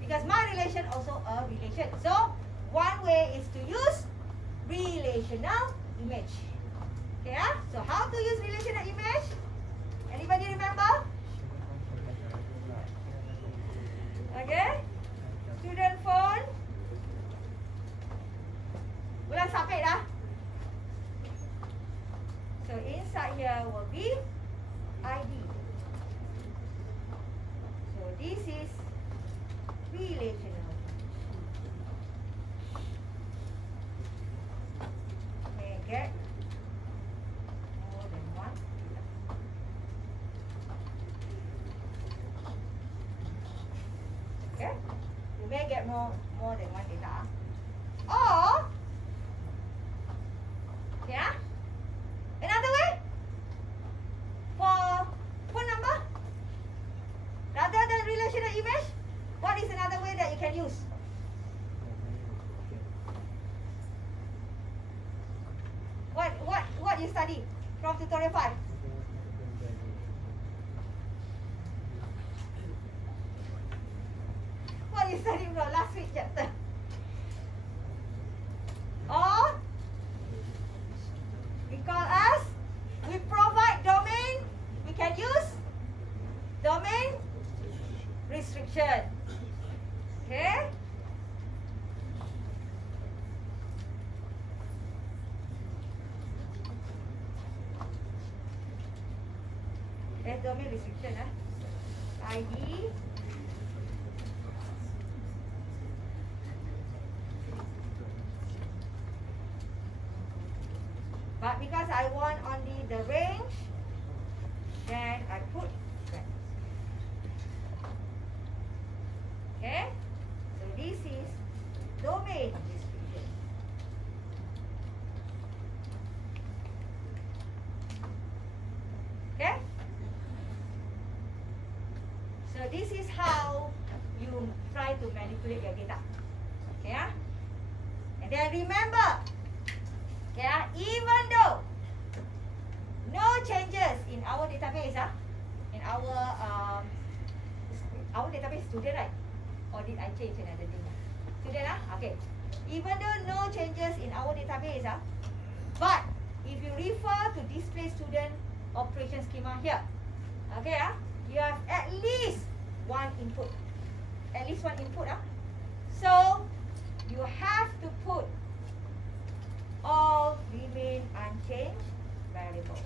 because my relation also a relation. So one way is to use relational image. Okay, so how to use relational image? Anybody remember? Okay, student phone. Ulang sampai dah. So inside here will be ID. So this is relational. May get more than one. Okay, you may get more than one data. Or yeah, another way for phone number rather than relational image. What is another way that you can use? What you study from tutorial 5? What you study from last week chapter? Or we call as, we provide domain, we can use domain restriction. Okay? There's domain restriction, ID. But because I want only the range, then I put that. Okay? So this is domain description. Okay? So this is how you try to manipulate your data. Okay? And then remember, okay, even though no changes in our database, in our database student, right? Or did I change another thing? Student, okay. Even though no changes in our database, but if you refer to display student operation schema here, okay, you have at least one input. At least one input, So you have to put all remain unchanged variable.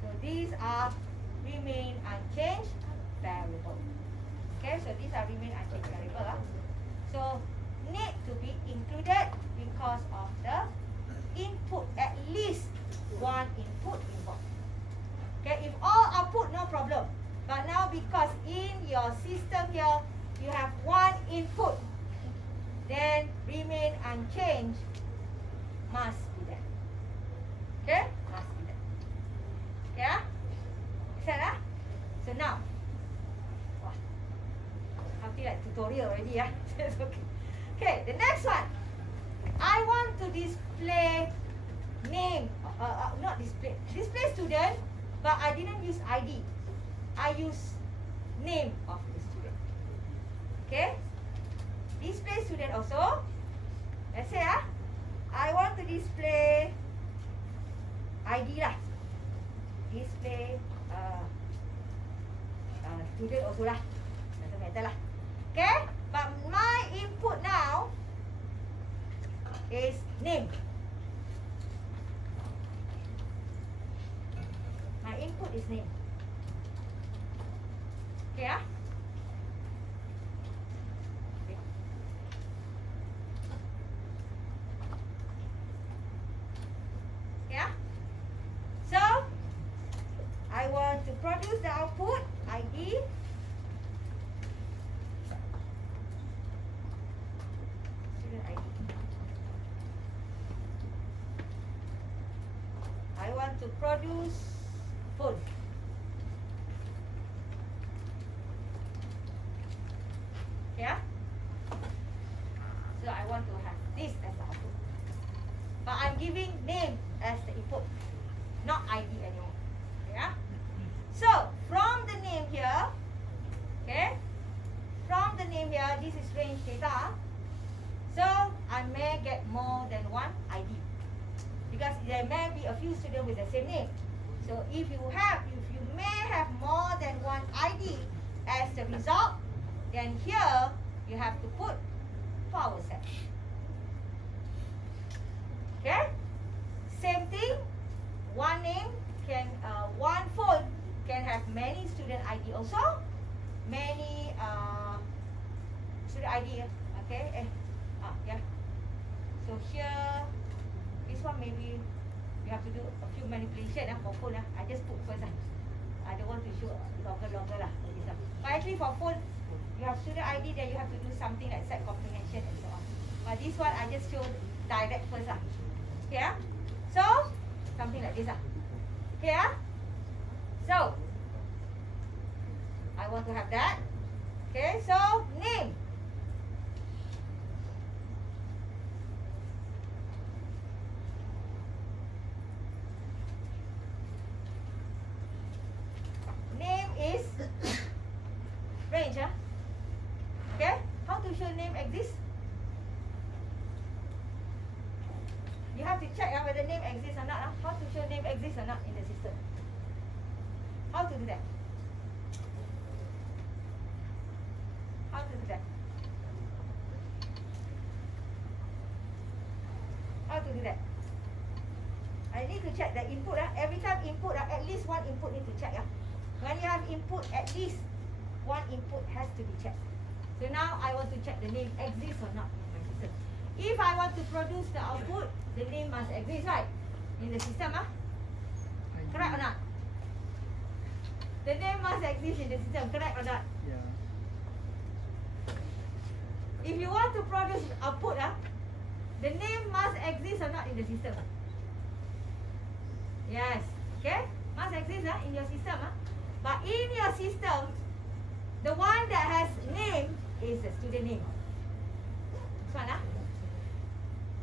So these are remain unchanged variable. Okay, so these are remain unchanged variable. So need to be included because of the input, at least one input involved. Okay, if all output, no problem. But now because in your system here, you have one input, then remain unchanged must be there. Okay, must be there. Okay, set. So now, wow, I feel like tutorial already, That's okay. Okay, the next one. I want to display name of not display student, but I didn't use ID. I use name of the student. Okay? Display student also. Let's say I want to display ID lah. Display student also lah. Doesn't matter lah. Okay? But my input now is name. My input is name. Okay Okay. So I want to produce the output ID. Student ID. I want to produce phone. Yeah. So I want to have this as the output. But I'm giving name as the input, not ID anymore. Yeah. So from the name here, okay, from the name here, this is range data. So I may get more than one ID because there may be a few students with the same name. So if you may have more than one ID as the result, then here you have to put power set. Okay? Same thing. One name can, one phone can have many student ID also. Many student ID. Okay? Yeah. So here, this one maybe you have to do a few manipulation for phone. I just put first. I don't want to show longer lah. But actually for phone, you have student ID, then you have to do something like set comprehension and so on. But this one I just show direct first. Okay? So something like this. Okay? So I want to have that. Okay, so name. Name is range. Okay? How to show name exists? You have to check whether name exists or not. How to show name exists or not in the system. How to do that? How to do that? How to do that? I need to check the input. Every time input, at least one input need to check. When you have input, at least one input has to be checked. So now I want to check the name exists or not in my system. If I want to produce the output, the name must exist, right? In the system, correct or not? The name must exist in the system, correct or not? Yeah. If you want to produce output, the name must exist or not in the system? Yes, okay? Must exist in your system. But in your system, the one that has name is the student name. This one,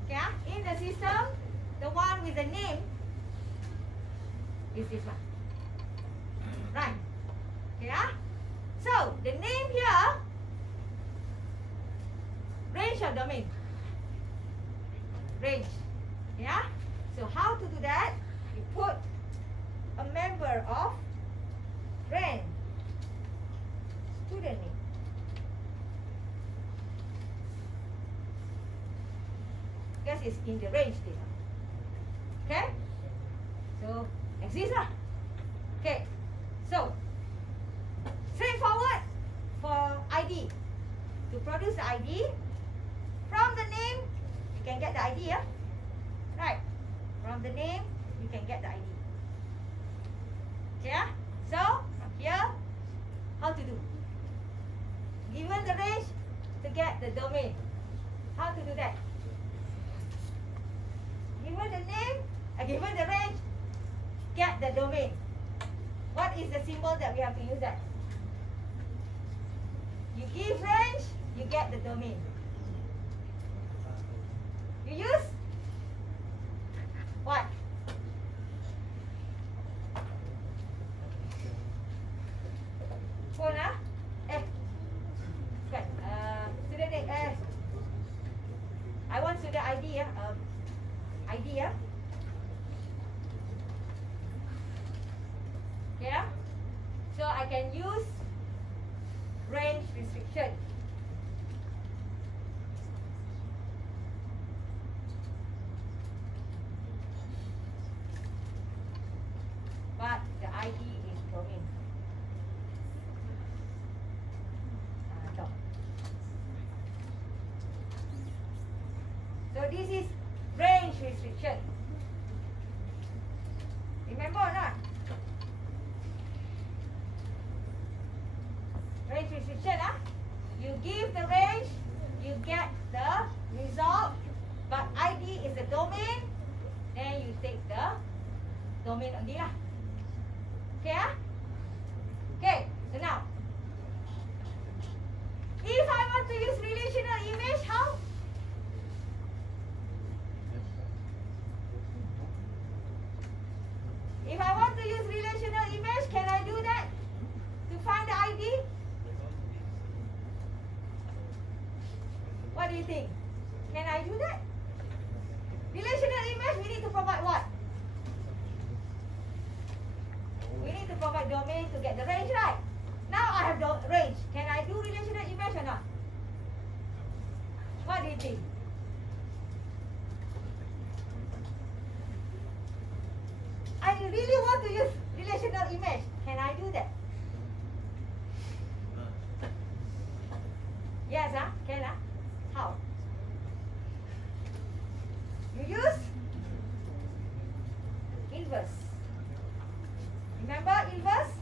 okay? In the system, the one with the name is this one. Right? Okay? So the name here, range or domain? Range. Yeah? So how to do that? You put a member of range student name. Because it's in the range data. Okay? So exists lah. Okay. So straightforward for ID. To produce the ID, from the name you can get the ID, right? From the name you can get the ID. Okay? So from here, how to do? Given the range to get the domain. How to do that? Given the name, given the range, get the domain. What is the symbol that we have to use that? You give range, you get the domain. You use what? student ID ID Okay. So I can use range restriction. But the ID is domain. No. So this is range restriction. Remember or not? Range restriction, you give the range, you get the result, but ID is the domain, then you take the domain only lah. Okay, Okay, so now, if I want to use relational image, how? If I want to use relational image, can I do that? To find the ID? What do you think? Can I do that? Relational image, we need to provide what? We need to provide domain to get the range, right? Now I have the range. Can I do relational image or not? What do you think? I really want to use relational image. Can I do that? Yes, can How? You use inverse. Remember inverse?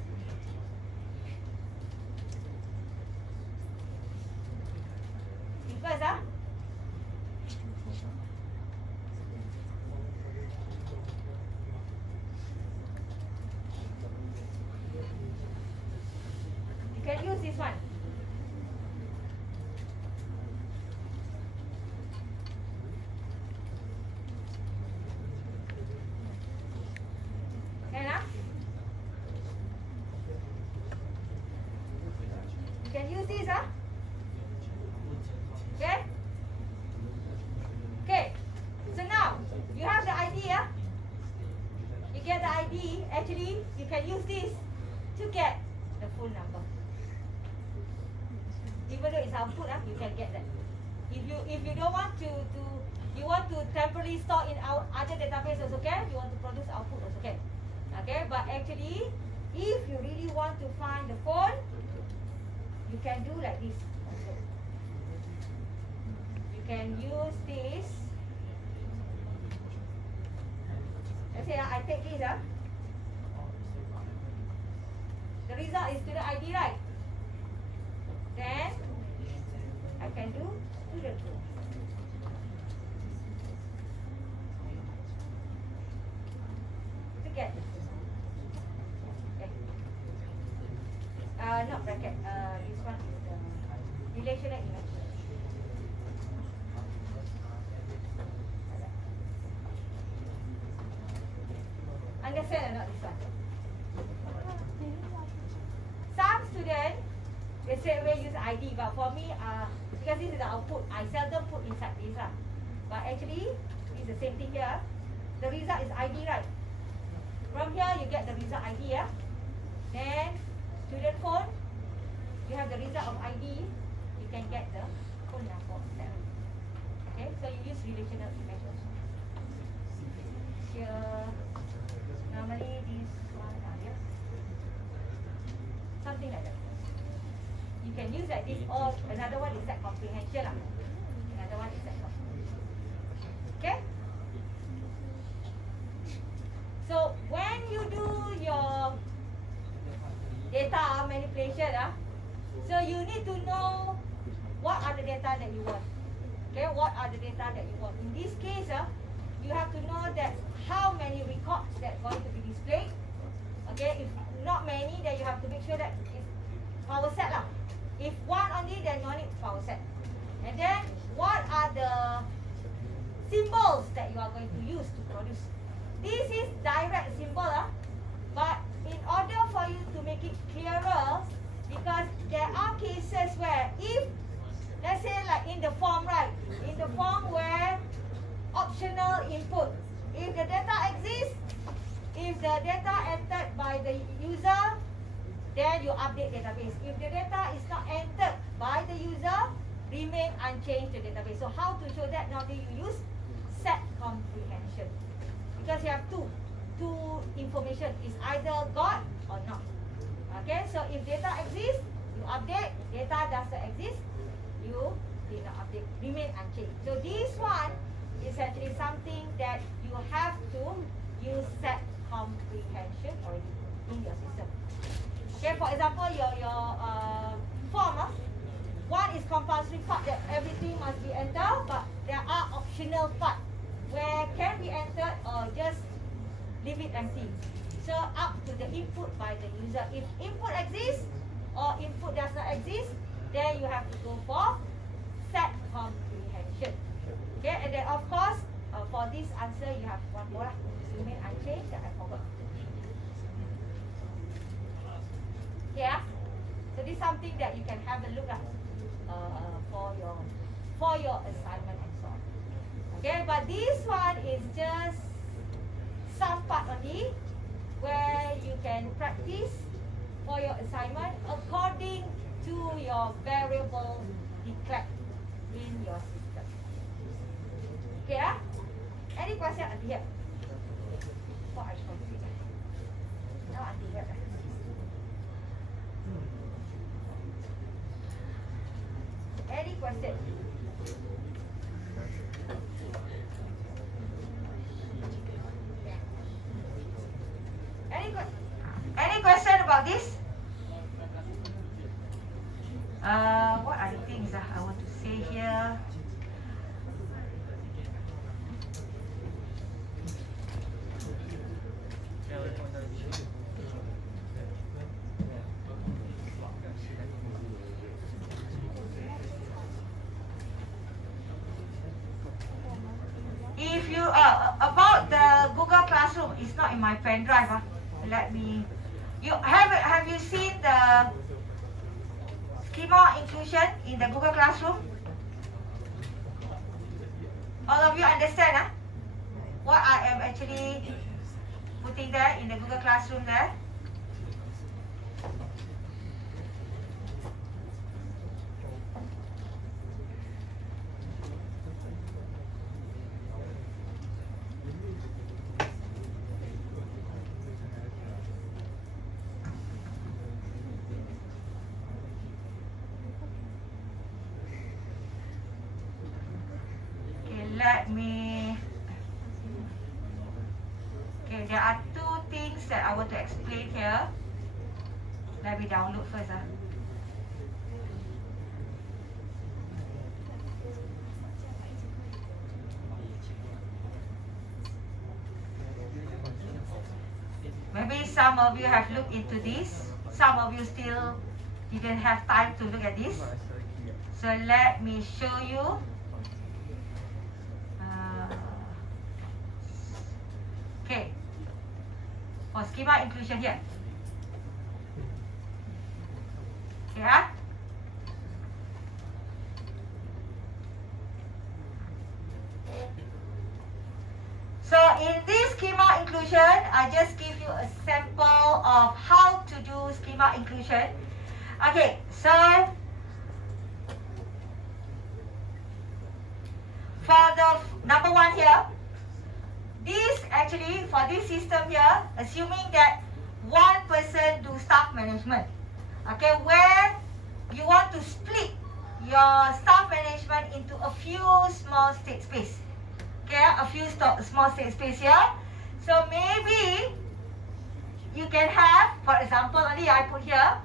Inverse, You can use this one. You can use this, Okay? Okay. So now, you have the ID, You get the ID, actually, you can use this to get the full number. Even though it's output, you can get that. If you don't want to you want to temporarily store in our other database also can. You want to produce output also can. Okay, but actually, if you really want to find the phone, you can do like this also. You can use this. Let's say I take this. The result is student ID, right? Then I can do student phone. To get this. Okay. Not bracket. This one is the relational image. Understand or not this one? Some students, they straight away use ID, but for me, because this is the output, I seldom put inside this. But actually, it's the same thing here. The result is ID, right? From here, you get the result ID. Then, student phone, you have the result of ID, you can get the phone number. Okay, so you use relational image also. Here, normally this one here. Something like that. You can use like this, or another one is that comprehension. Another one is that comprehension. Okay? So when you do your data manipulation, so you need to know what are the data that you want. Okay, what are the data that you want? In this case, you have to know that how many records that are going to be displayed. Okay, if not many, then you have to make sure that it's power set lah. If one only, then you need power set. And then what are the symbols that you are going to use to produce? This is direct symbol, but in order for you to make it clearer, because there are cases where if, let's say like in the form, right? In the form where the data exists, if the data entered by the user, then you update database. If the data is not entered by the user, remain unchanged to database. So how to show that? Now you use set comprehension. Because you have two information is either got or not. Okay, so if data exists, you update. Data does not exist, you did not update. Remain unchanged. So this one is actually something that you have to use set comprehension already in your system. Okay, for example, your form, one is compulsory part that everything must be entered, but there are optional part where can be entered or just leave it empty. So up to the input by the user. If input exists or input does not exist, then you have to go for set comprehension. Okay, and then of course, for this answer, you have one more. Remain unchanged that I forgot. Yeah. So this is something that you can have a look at for your assignment and so on. Okay, but this one is just some part only where you can practice for your assignment according to your variable declared in your system. Okay, any question until here? What I consider? No, until here. Any question? Any question about this? What are the things I want to say here? If you about the Google Classroom, it's not in my pen drive. Let me. Have you seen the schema inclusion in the Google Classroom? All of you understand what I am actually putting there in the Google Classroom there? Let me. Okay, there are two things that I want to explain here. Let me download first. Maybe some of you have looked into this. Some of you still didn't have time to look at this. So let me show you. Okay, for schema inclusion here. Yeah. So in this schema inclusion, I just give you a sample of how to do schema inclusion. Okay, so for the number one here. This actually, for this system here, assuming that one person do staff management, okay, where you want to split your staff management into a few small state space, okay, a few small state space here. So maybe you can have, for example, only I put here,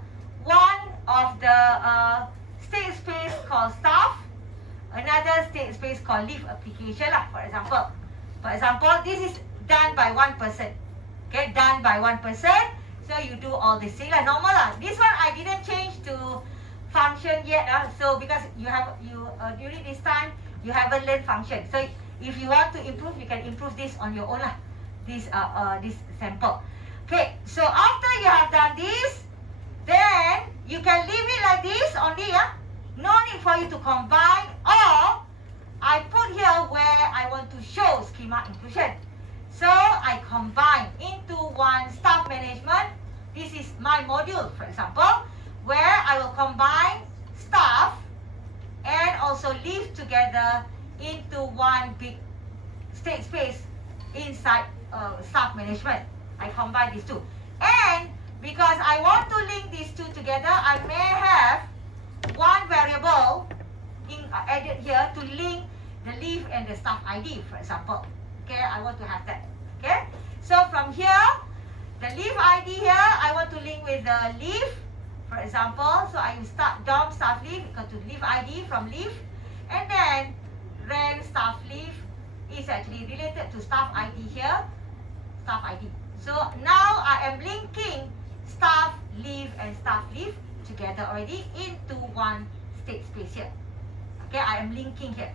one of the state space called staff, another state space called leave application, for example. For example, this is done by one person. Okay, done by one person. So you do all this thing like normal. This one I didn't change to function yet. So because during this time you haven't learned function. So if you want to improve, you can improve this on your own. This sample. Okay, so after you have done this, then you can leave it like this only. No need for you to combine, or I put here where I want to show schema inclusion. So I combine into one staff management. This is my module, for example, where I will combine staff and also leave together into one big state space inside staff management. I combine these two. And because I want to link these two together, I may have one variable added here to link the leave and the staff ID, for example. Okay, I want to have that. Okay, so from here, the leave ID here, I want to link with the leave, for example. So I use DOM staff leave equal to leave ID from leave, and then rank staff leave is actually related to staff ID here, staff ID. So now I am linking staff leave and staff leave together already into one state space here. Okay, I am linking here.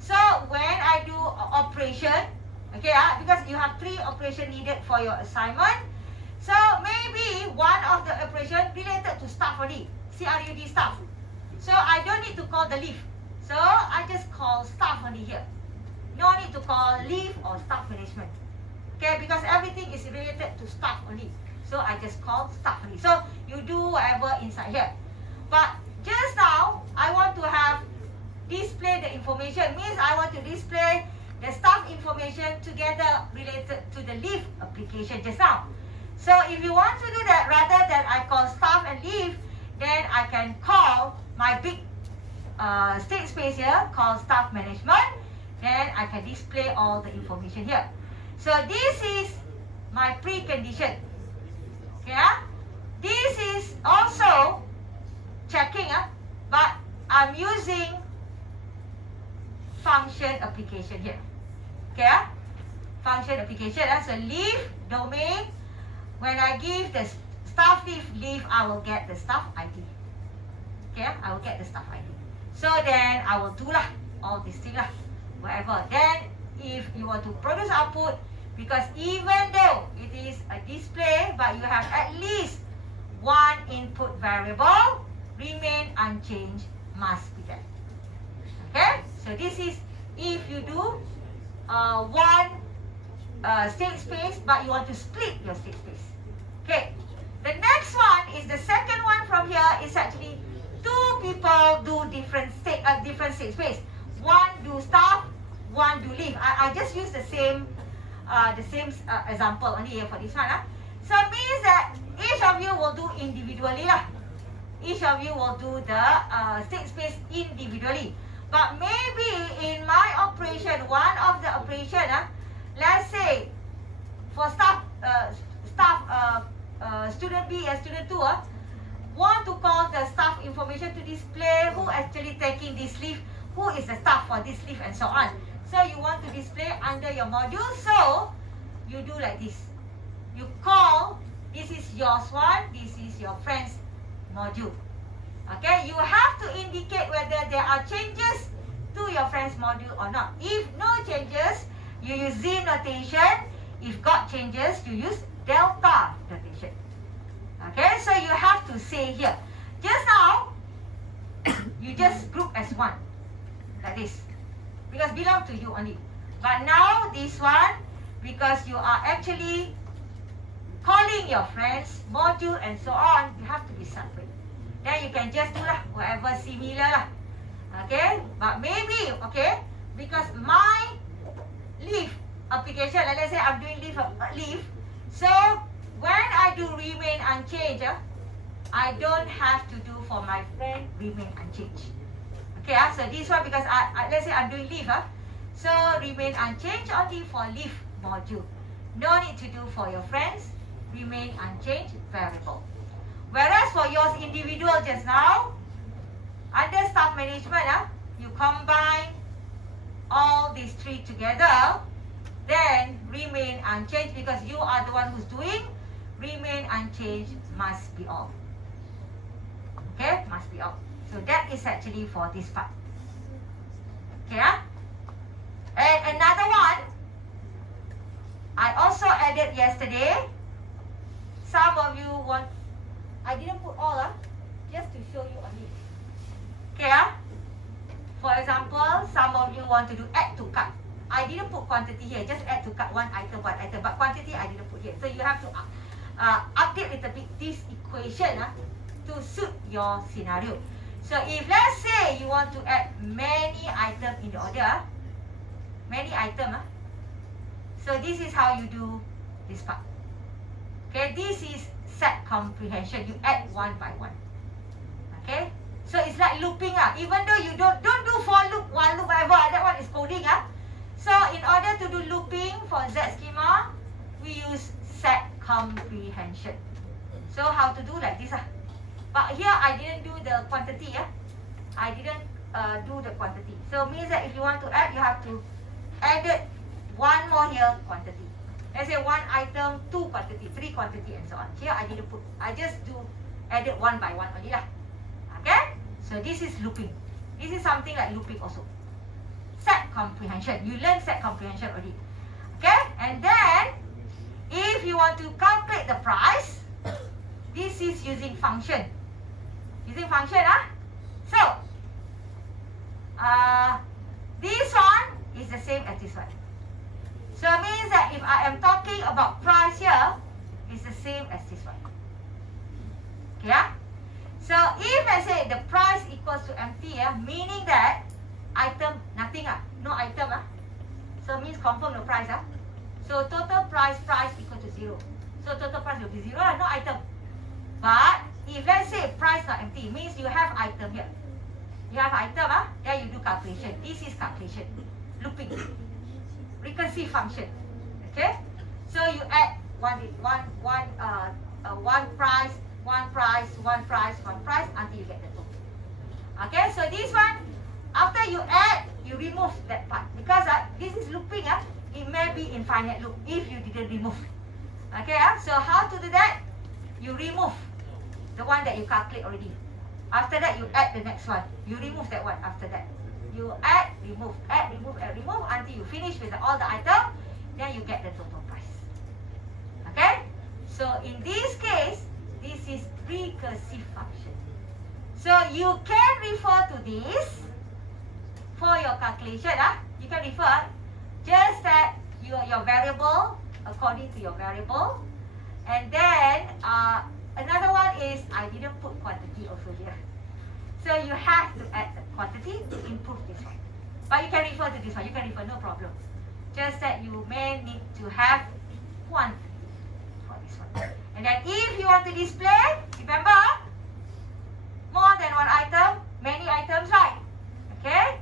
So when I do operation, okay, because you have 3 operations needed for your assignment. So maybe one of the operation related to staff only, CRUD staff. So I don't need to call the leave. So I just call staff only here. No need to call leave or staff management. Okay, because everything is related to staff only. So I just call staff only. So you do whatever inside here. But just now, I want to have display the information. Means I want to display the staff information together related to the leave application just now. So if you want to do that, rather than I call staff and leave, then I can call my big state space here, called staff management. Then I can display all the information here. So this is my precondition. Okay, this is also checking, but I'm using function application here. Okay, function application. So leave domain. When I give the staff leave, I will get the staff ID. Okay, I will get the staff ID. So then I will do all these things whatever. Then if you want to produce output, because even though it is a display, but you have at least one input variable, remain unchanged must be there. Okay, so this is if you do one state space, but you want to split your state space. Okay, the next one is the second one from here is actually 2 people do different state space. One do staff, one do leave. I just use the same example only here for this one. So it means that each of you will do individually Each of you will do the state space individually. But maybe in my operation, one of the operation, let's say for student B and student 2, want to call the staff information to display who actually taking this leave, who is the staff for this leave, and so on. So you want to display under your module, so you do like this. You call, this is yours one, this is your friend's module. Okay, you have to indicate whether there are changes to your friend's module or not. If no changes, you use Z notation. If got changes, you use delta notation. Okay, so you have to say here. Just now, you just group as one, like this, because belong to you only. But now this one, because you are actually calling your friends module and so on, you have to be separate. Then you can just do whatever similar Okay, but maybe because my leave application, let's say I'm doing leave. So when I do remain unchanged, I don't have to do for my friend remain unchanged. Okay, so this one because I let's say I'm doing leave, so remain unchanged only for leave module. No need to do for your friends remain unchanged variable. Whereas for yours individual just now, under staff management, you combine all these 3 together, then remain unchanged because you are the one who's doing. Remain unchanged must be all. Okay, must be all. So that is actually for this part. Okay, and another one, I also added yesterday. Some of you want, I didn't put all, just to show you only. Okay, for example, some of you want to do add to cart. I didn't put quantity here, just add to one item, but quantity I didn't put here. So you have to update a little bit this equation to suit your scenario. So if let's say you want to add many items in the order, many items, so this is how you do this part. Okay, this is set comprehension. You add one by one. Okay, so it's like looping. Even though you don't do for loop, one loop, whatever, that one is coding. So in order to do looping for Z schema, we use set comprehension. So how to do like this? But here I didn't do the quantity. I didn't do the quantity. So means that if you want to add, you have to add it one more here quantity. Let's say one item, two quantity, three quantity, and so on. Here I didn't put. I just do added one by one only lah. Okay? So this is looping. This is something like looping also. Set comprehension. You learn set comprehension already. Okay? And then, if you want to calculate the price, this is using function. Using function, So, this one is the same as this one. So, it means that if I am talking about price here, it's the same as this one. Okay, So, if I say the price equals to empty, meaning that item, nothing, no item, So, means confirm the price, So, total price equal to 0. So, total price will be 0, no item. But, if let's say price not empty, means you have item here. You have item, then you do calculation. This is calculation. Looping. Recursive function. Okay? So, you add one price, until you get the total. Okay? So, this one, after you add, you remove that part. Because this is looping, it may be infinite loop if you didn't remove. Okay? So, how to do that? You remove the one that you calculate already. After that, you add the next one. You remove that one after that. You add, remove, until you finish with all the item. Then you get the total price. Okay? So, in this case, this is recursive function. So, you can refer to this for your calculation. You can refer just that your variable, according to your variable. And then, another one is, I didn't put quantity also here. So you have to add the quantity to improve this one. But you can refer to this one. You can refer, no problem. Just that you may need to have quantity for this one. And then if you want to display, remember, more than one item, many items, right? Okay?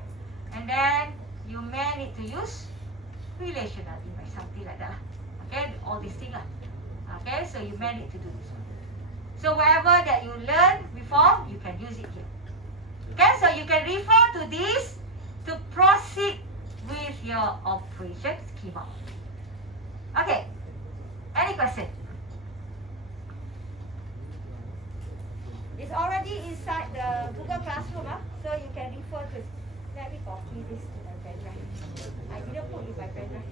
And then you may need to use relational image, something like that. Okay? All these things. Okay? So you may need to do this one. So whatever that you learned before, you can use it here. Okay, so you can refer to this to proceed with your operation schema. Okay, any question? It's already inside the Google Classroom, so you can refer to it. Let me copy this to my pen drive. I didn't put in my pen drive.